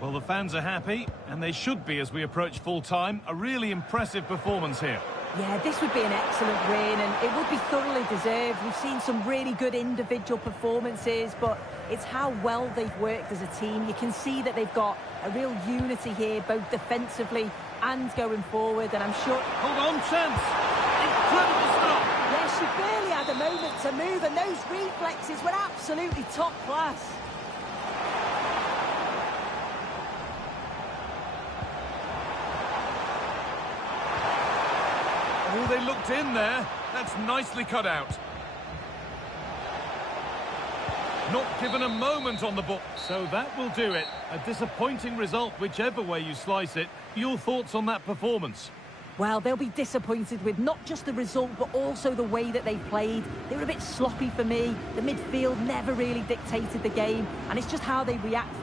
Well, the fans are happy, and they should be as we approach full-time. A really impressive performance here. Yeah, this would be an excellent win, and it would be thoroughly deserved. We've seen some really good individual performances, but it's how well they've worked as a team. You can see that they've got a real unity here, both defensively and going forward, and I'm sure... Hold on, chance! Incredible stop! Yeah, she barely had a moment to move, and those reflexes were absolutely top class. Oh, they looked in there. That's nicely cut out. Not given a moment on the ball. So that will do it. A disappointing result, whichever way you slice it. Your thoughts on that performance? Well, they'll be disappointed with not just the result, but also the way that they played. They were a bit sloppy for me. The midfield never really dictated the game, and it's just how they react.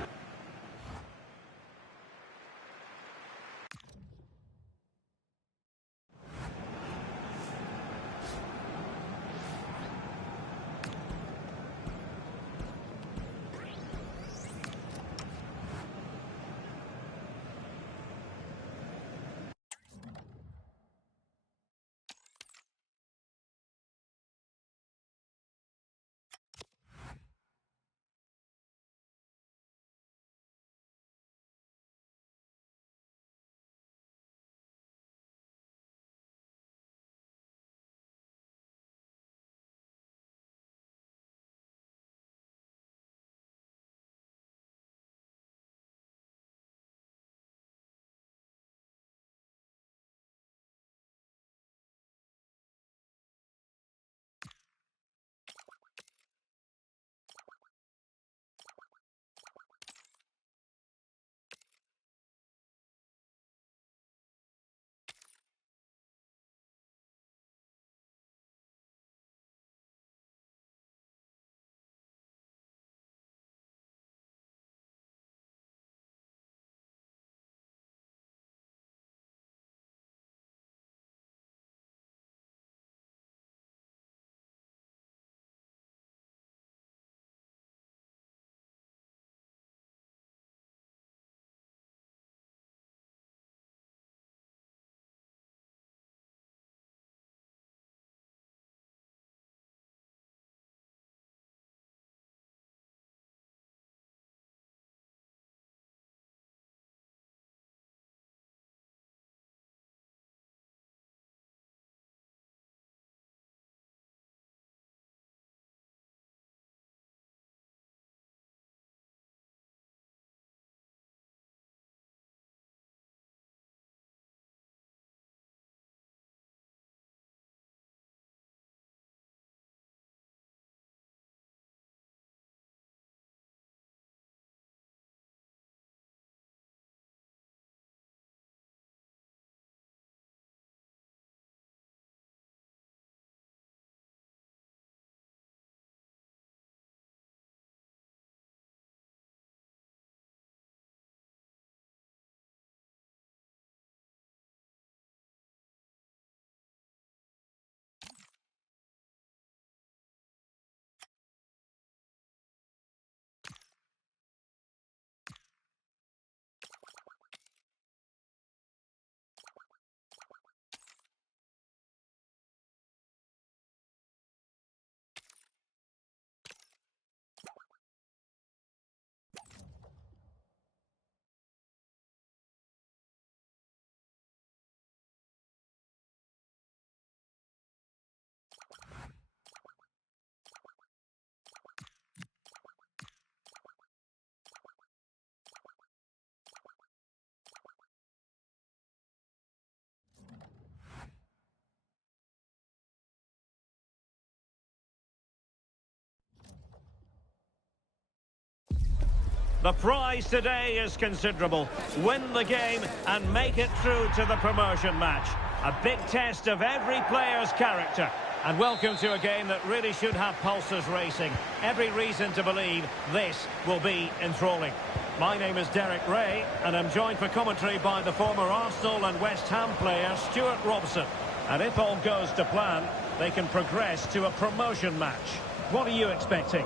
The prize today is considerable. Win the game and make it through to the promotion match. A big test of every player's character. And welcome to a game that really should have pulses racing. Every reason to believe this will be enthralling. My name is Derek Ray, and I'm joined for commentary by the former Arsenal and West Ham player Stuart Robson. And if all goes to plan, they can progress to a promotion match. What are you expecting?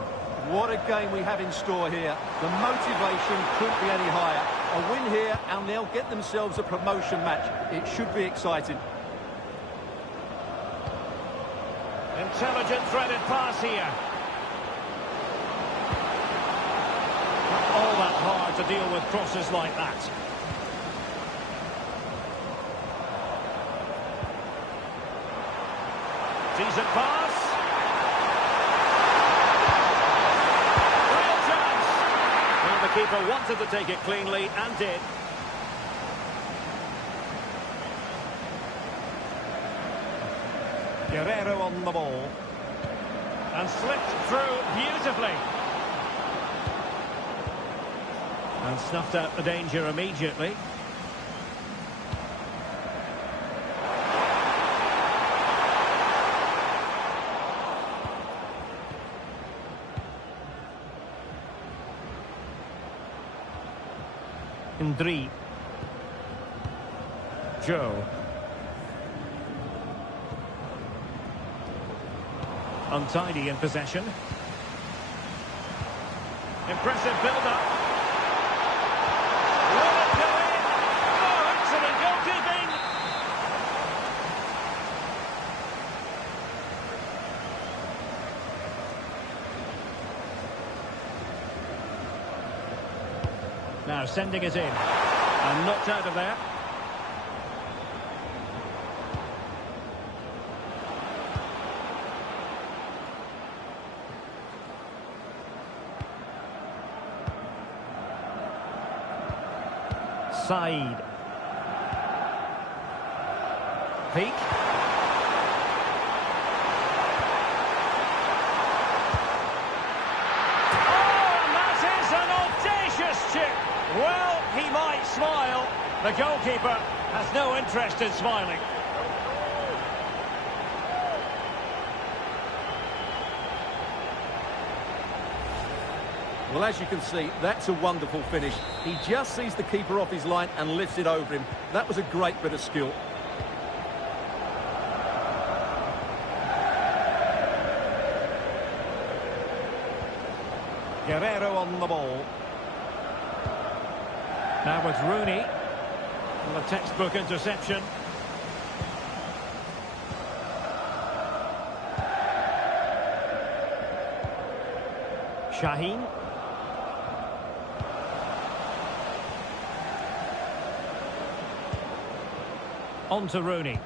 What a game we have in store here. The motivation couldn't be any higher. A win here and they'll get themselves a promotion match. It should be exciting. Intelligent threaded pass here. Not all that hard to deal with crosses like that. Decent pass. Real chance. Well, the keeper wanted to take it cleanly and did. Guerrero on the ball. And slipped through beautifully. And snuffed out the danger immediately. Ndri. Joe. Untidy in possession. Impressive build-up. Will it go in? Oh, excellent goalkeeping! Now sending it in. And knocked out of there. Side. Peak. Oh, and that is an audacious chip. Well, he might smile. The goalkeeper has no interest in smiling. Well, as you can see, that's a wonderful finish. He just sees the keeper off his line and lifts it over him. That was a great bit of skill. Guerrero on the ball. Now with Rooney. And a textbook interception. Shaheen. On to Rooney.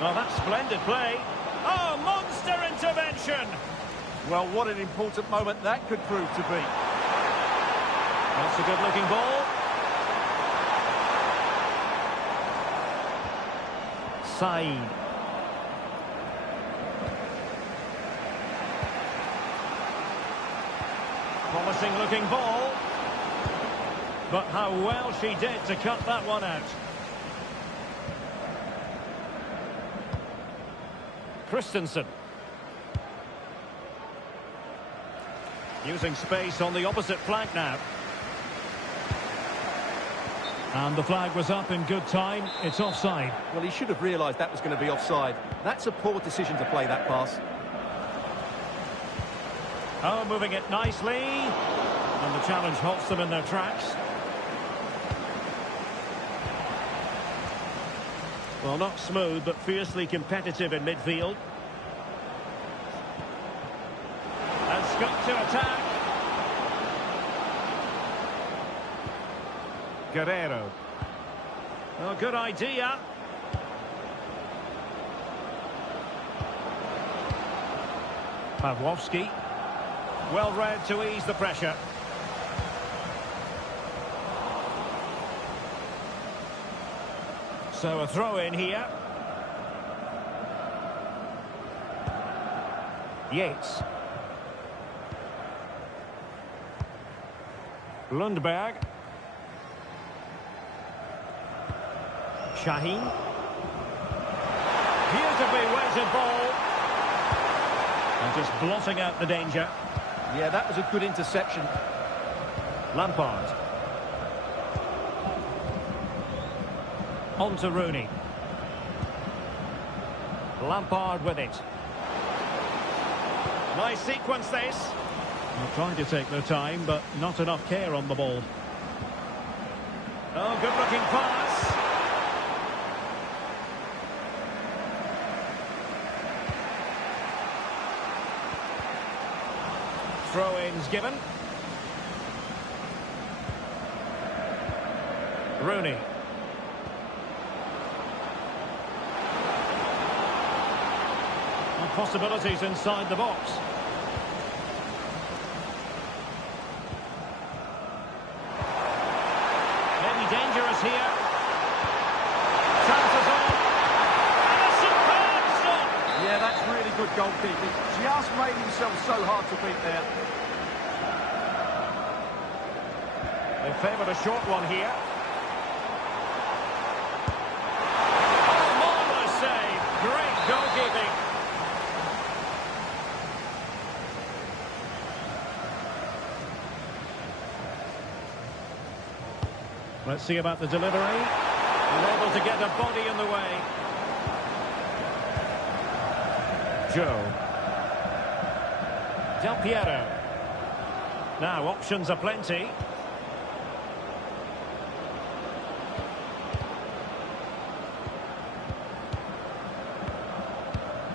Well, that's splendid play. Oh, monster intervention! Well, what an important moment that could prove to be. That's a good-looking ball. Said. Promising-looking ball. But how well she did to cut that one out. Christensen. Using space on the opposite flank now. And the flag was up in good time. It's offside. Well, he should have realised that was going to be offside. That's a poor decision to play that pass. Oh, moving it nicely. And the challenge halts them in their tracks. Well, not smooth, but fiercely competitive in midfield. And Scott to attack. Guerrero. Oh, good idea. Pawłowski. Well read to ease the pressure. So a throw in here. Yates. Lundberg. Shaheen. Beautifully weighted ball. And just blotting out the danger. Yeah, that was a good interception. Lampard. On to Rooney. Lampard with it. Nice sequence this. They're trying to take their time, but not enough care on the ball. Oh, good looking pass. Throw-ins given. Rooney. And possibilities inside the box. Maybe dangerous here. Chances on. And a superb stop. Yeah, that's really good goalkeeping. Just made himself so hard to beat there. They favoured a short one here. Great goalkeeping. Let's see about the delivery. Able to get a body in the way. Joe. Del Piero. Now options are plenty.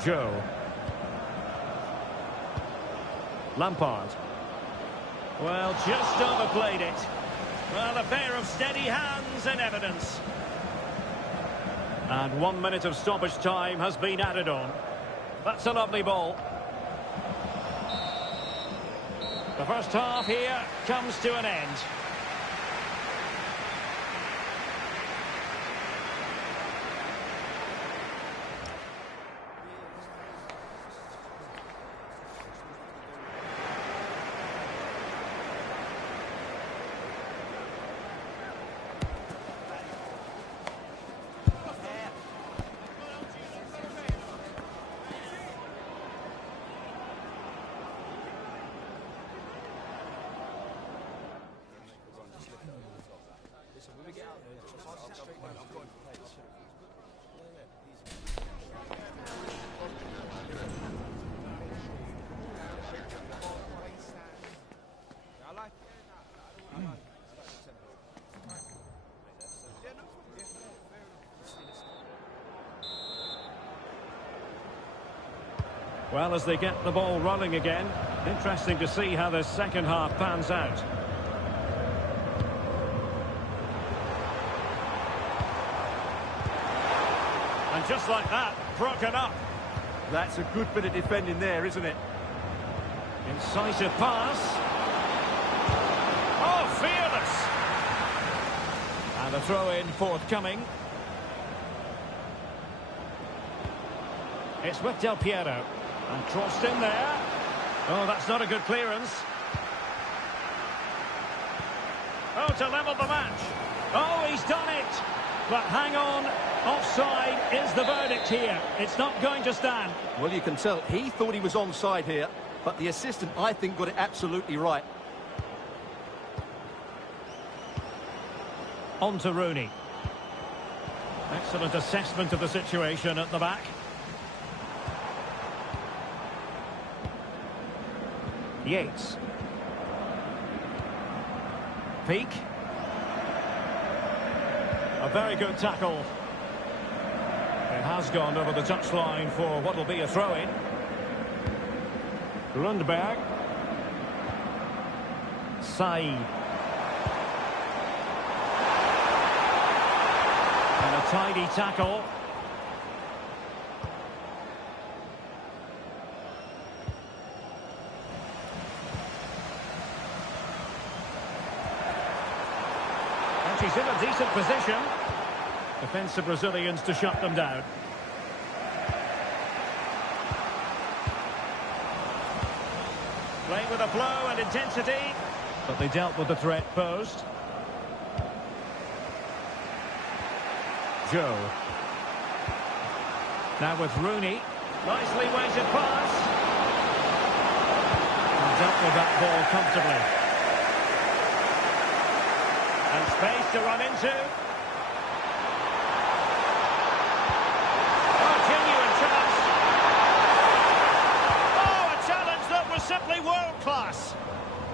Joe. Lampard. Well, just overplayed it. Well, a pair of steady hands in evidence. And 1 minute of stoppage time has been added on. That's a lovely ball. The first half here comes to an end. Well, as they get the ball rolling again, interesting to see how the second half pans out. And just like that, broken up. That's a good bit of defending there, isn't it? Incisive pass. Oh, fearless. And a throw-in forthcoming. It's with Del Piero. And crossed in there. Oh, that's not a good clearance. Oh, to level the match. Oh, he's done it. But hang on. Offside is the verdict here. It's not going to stand. Well, you can tell he thought he was onside here, but the assistant, I think, got it absolutely right. On to Rooney. Excellent assessment of the situation at the back. Yates. Peak. A very good tackle. It has gone over the touchline for what will be a throw-in. Lundberg. Said. And a tidy tackle. She's in a decent position. Defensive Brazilians to shut them down. Playing with a flow and intensity. But they dealt with the threat posed. Joe. Now with Rooney. Nicely weighted pass. And dealt with that ball comfortably. And space to run into. Oh, genuine chance. Oh, a challenge that was simply world class.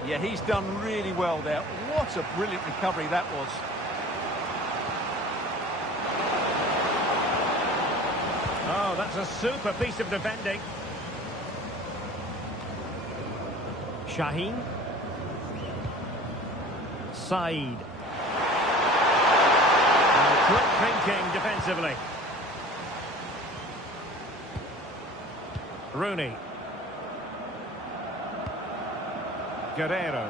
Yeah, he's done really well there. What a brilliant recovery that was. Oh, that's a super piece of defending. Shaheen. Said. And quick thinking defensively. Rooney. Guerrero.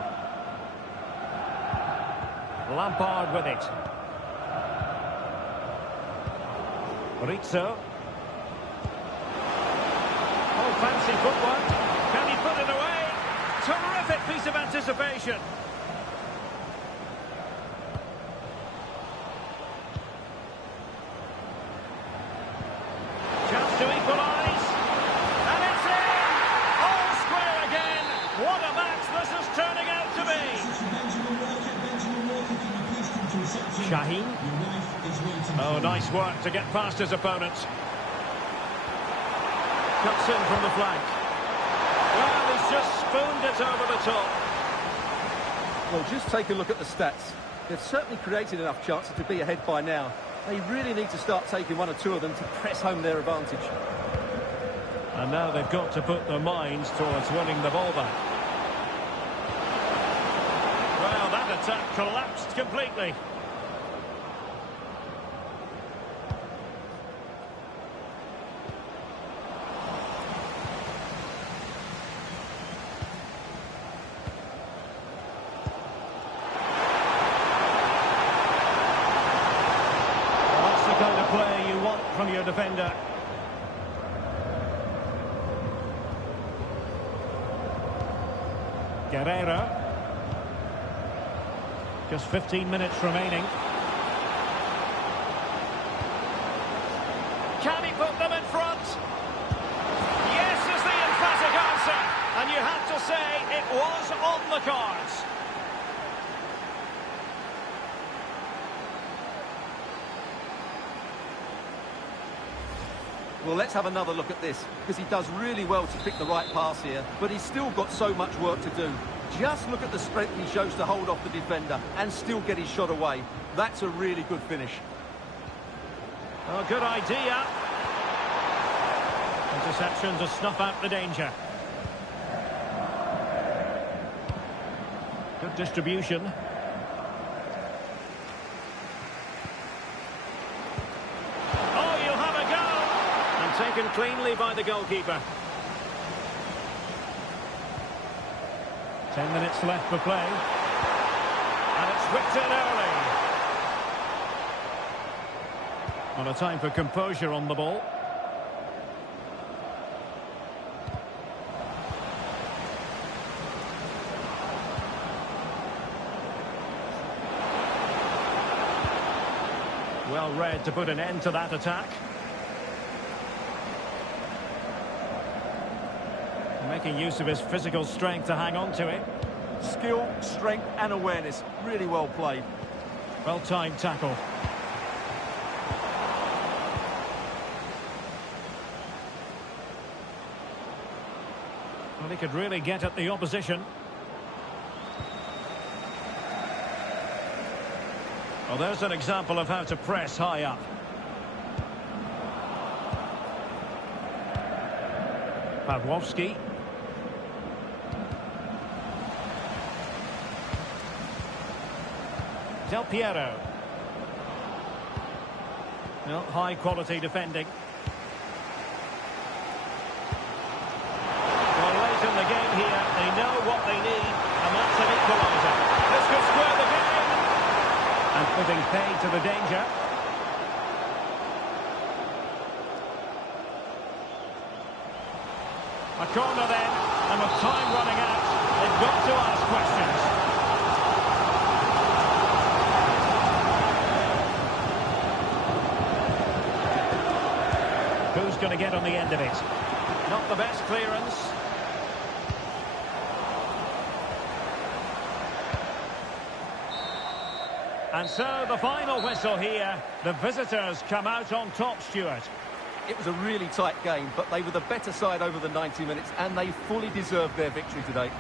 Lampard with it. Rizzo. Oh, fancy footwork. Can he put it away? Terrific piece of anticipation. Chance to equalise. And it's in! All square again. What a match this is turning out to be. Shaheen. Oh, nice work to get past his opponents. Cuts in from the flank. Well, he's just spooned it over the top. Well, just take a look at the stats. They've certainly created enough chances to be ahead by now. They really need to start taking one or two of them to press home their advantage. And now they've got to put their minds towards winning the ball back. Well, that attack collapsed completely. From your defender. Guerrero. Just 15 minutes remaining. Can he put them in front? Yes is the emphatic answer. And you have to say it was on the cards. Well, let's have another look at this, because he does really well to pick the right pass here, but he's still got so much work to do. Just look at the strength he shows to hold off the defender and still get his shot away. That's a really good finish. Oh, good idea. Interception to snuff out the danger. Good distribution. Taken cleanly by the goalkeeper. 10 minutes left for play. And it's whipped in early. On a time for composure on the ball. Well read to put an end to that attack. Making use of his physical strength to hang on to it. Skill, strength and awareness. Really well played. Well-timed tackle. Well, he could really get at the opposition. Well, there's an example of how to press high up. Pawłowski. Del Piero. No, high quality defending. Well, late in the game here, they know what they need, and that's an equaliser. This could square the game. And putting pay to the danger. A corner then, and with time running out, they've got to ask questions. going to get on the end of it. Not the best clearance. And so the final whistle here. The visitors come out on top, Stuart. It was a really tight game, but they were the better side over the 90 minutes, and they fully deserved their victory today.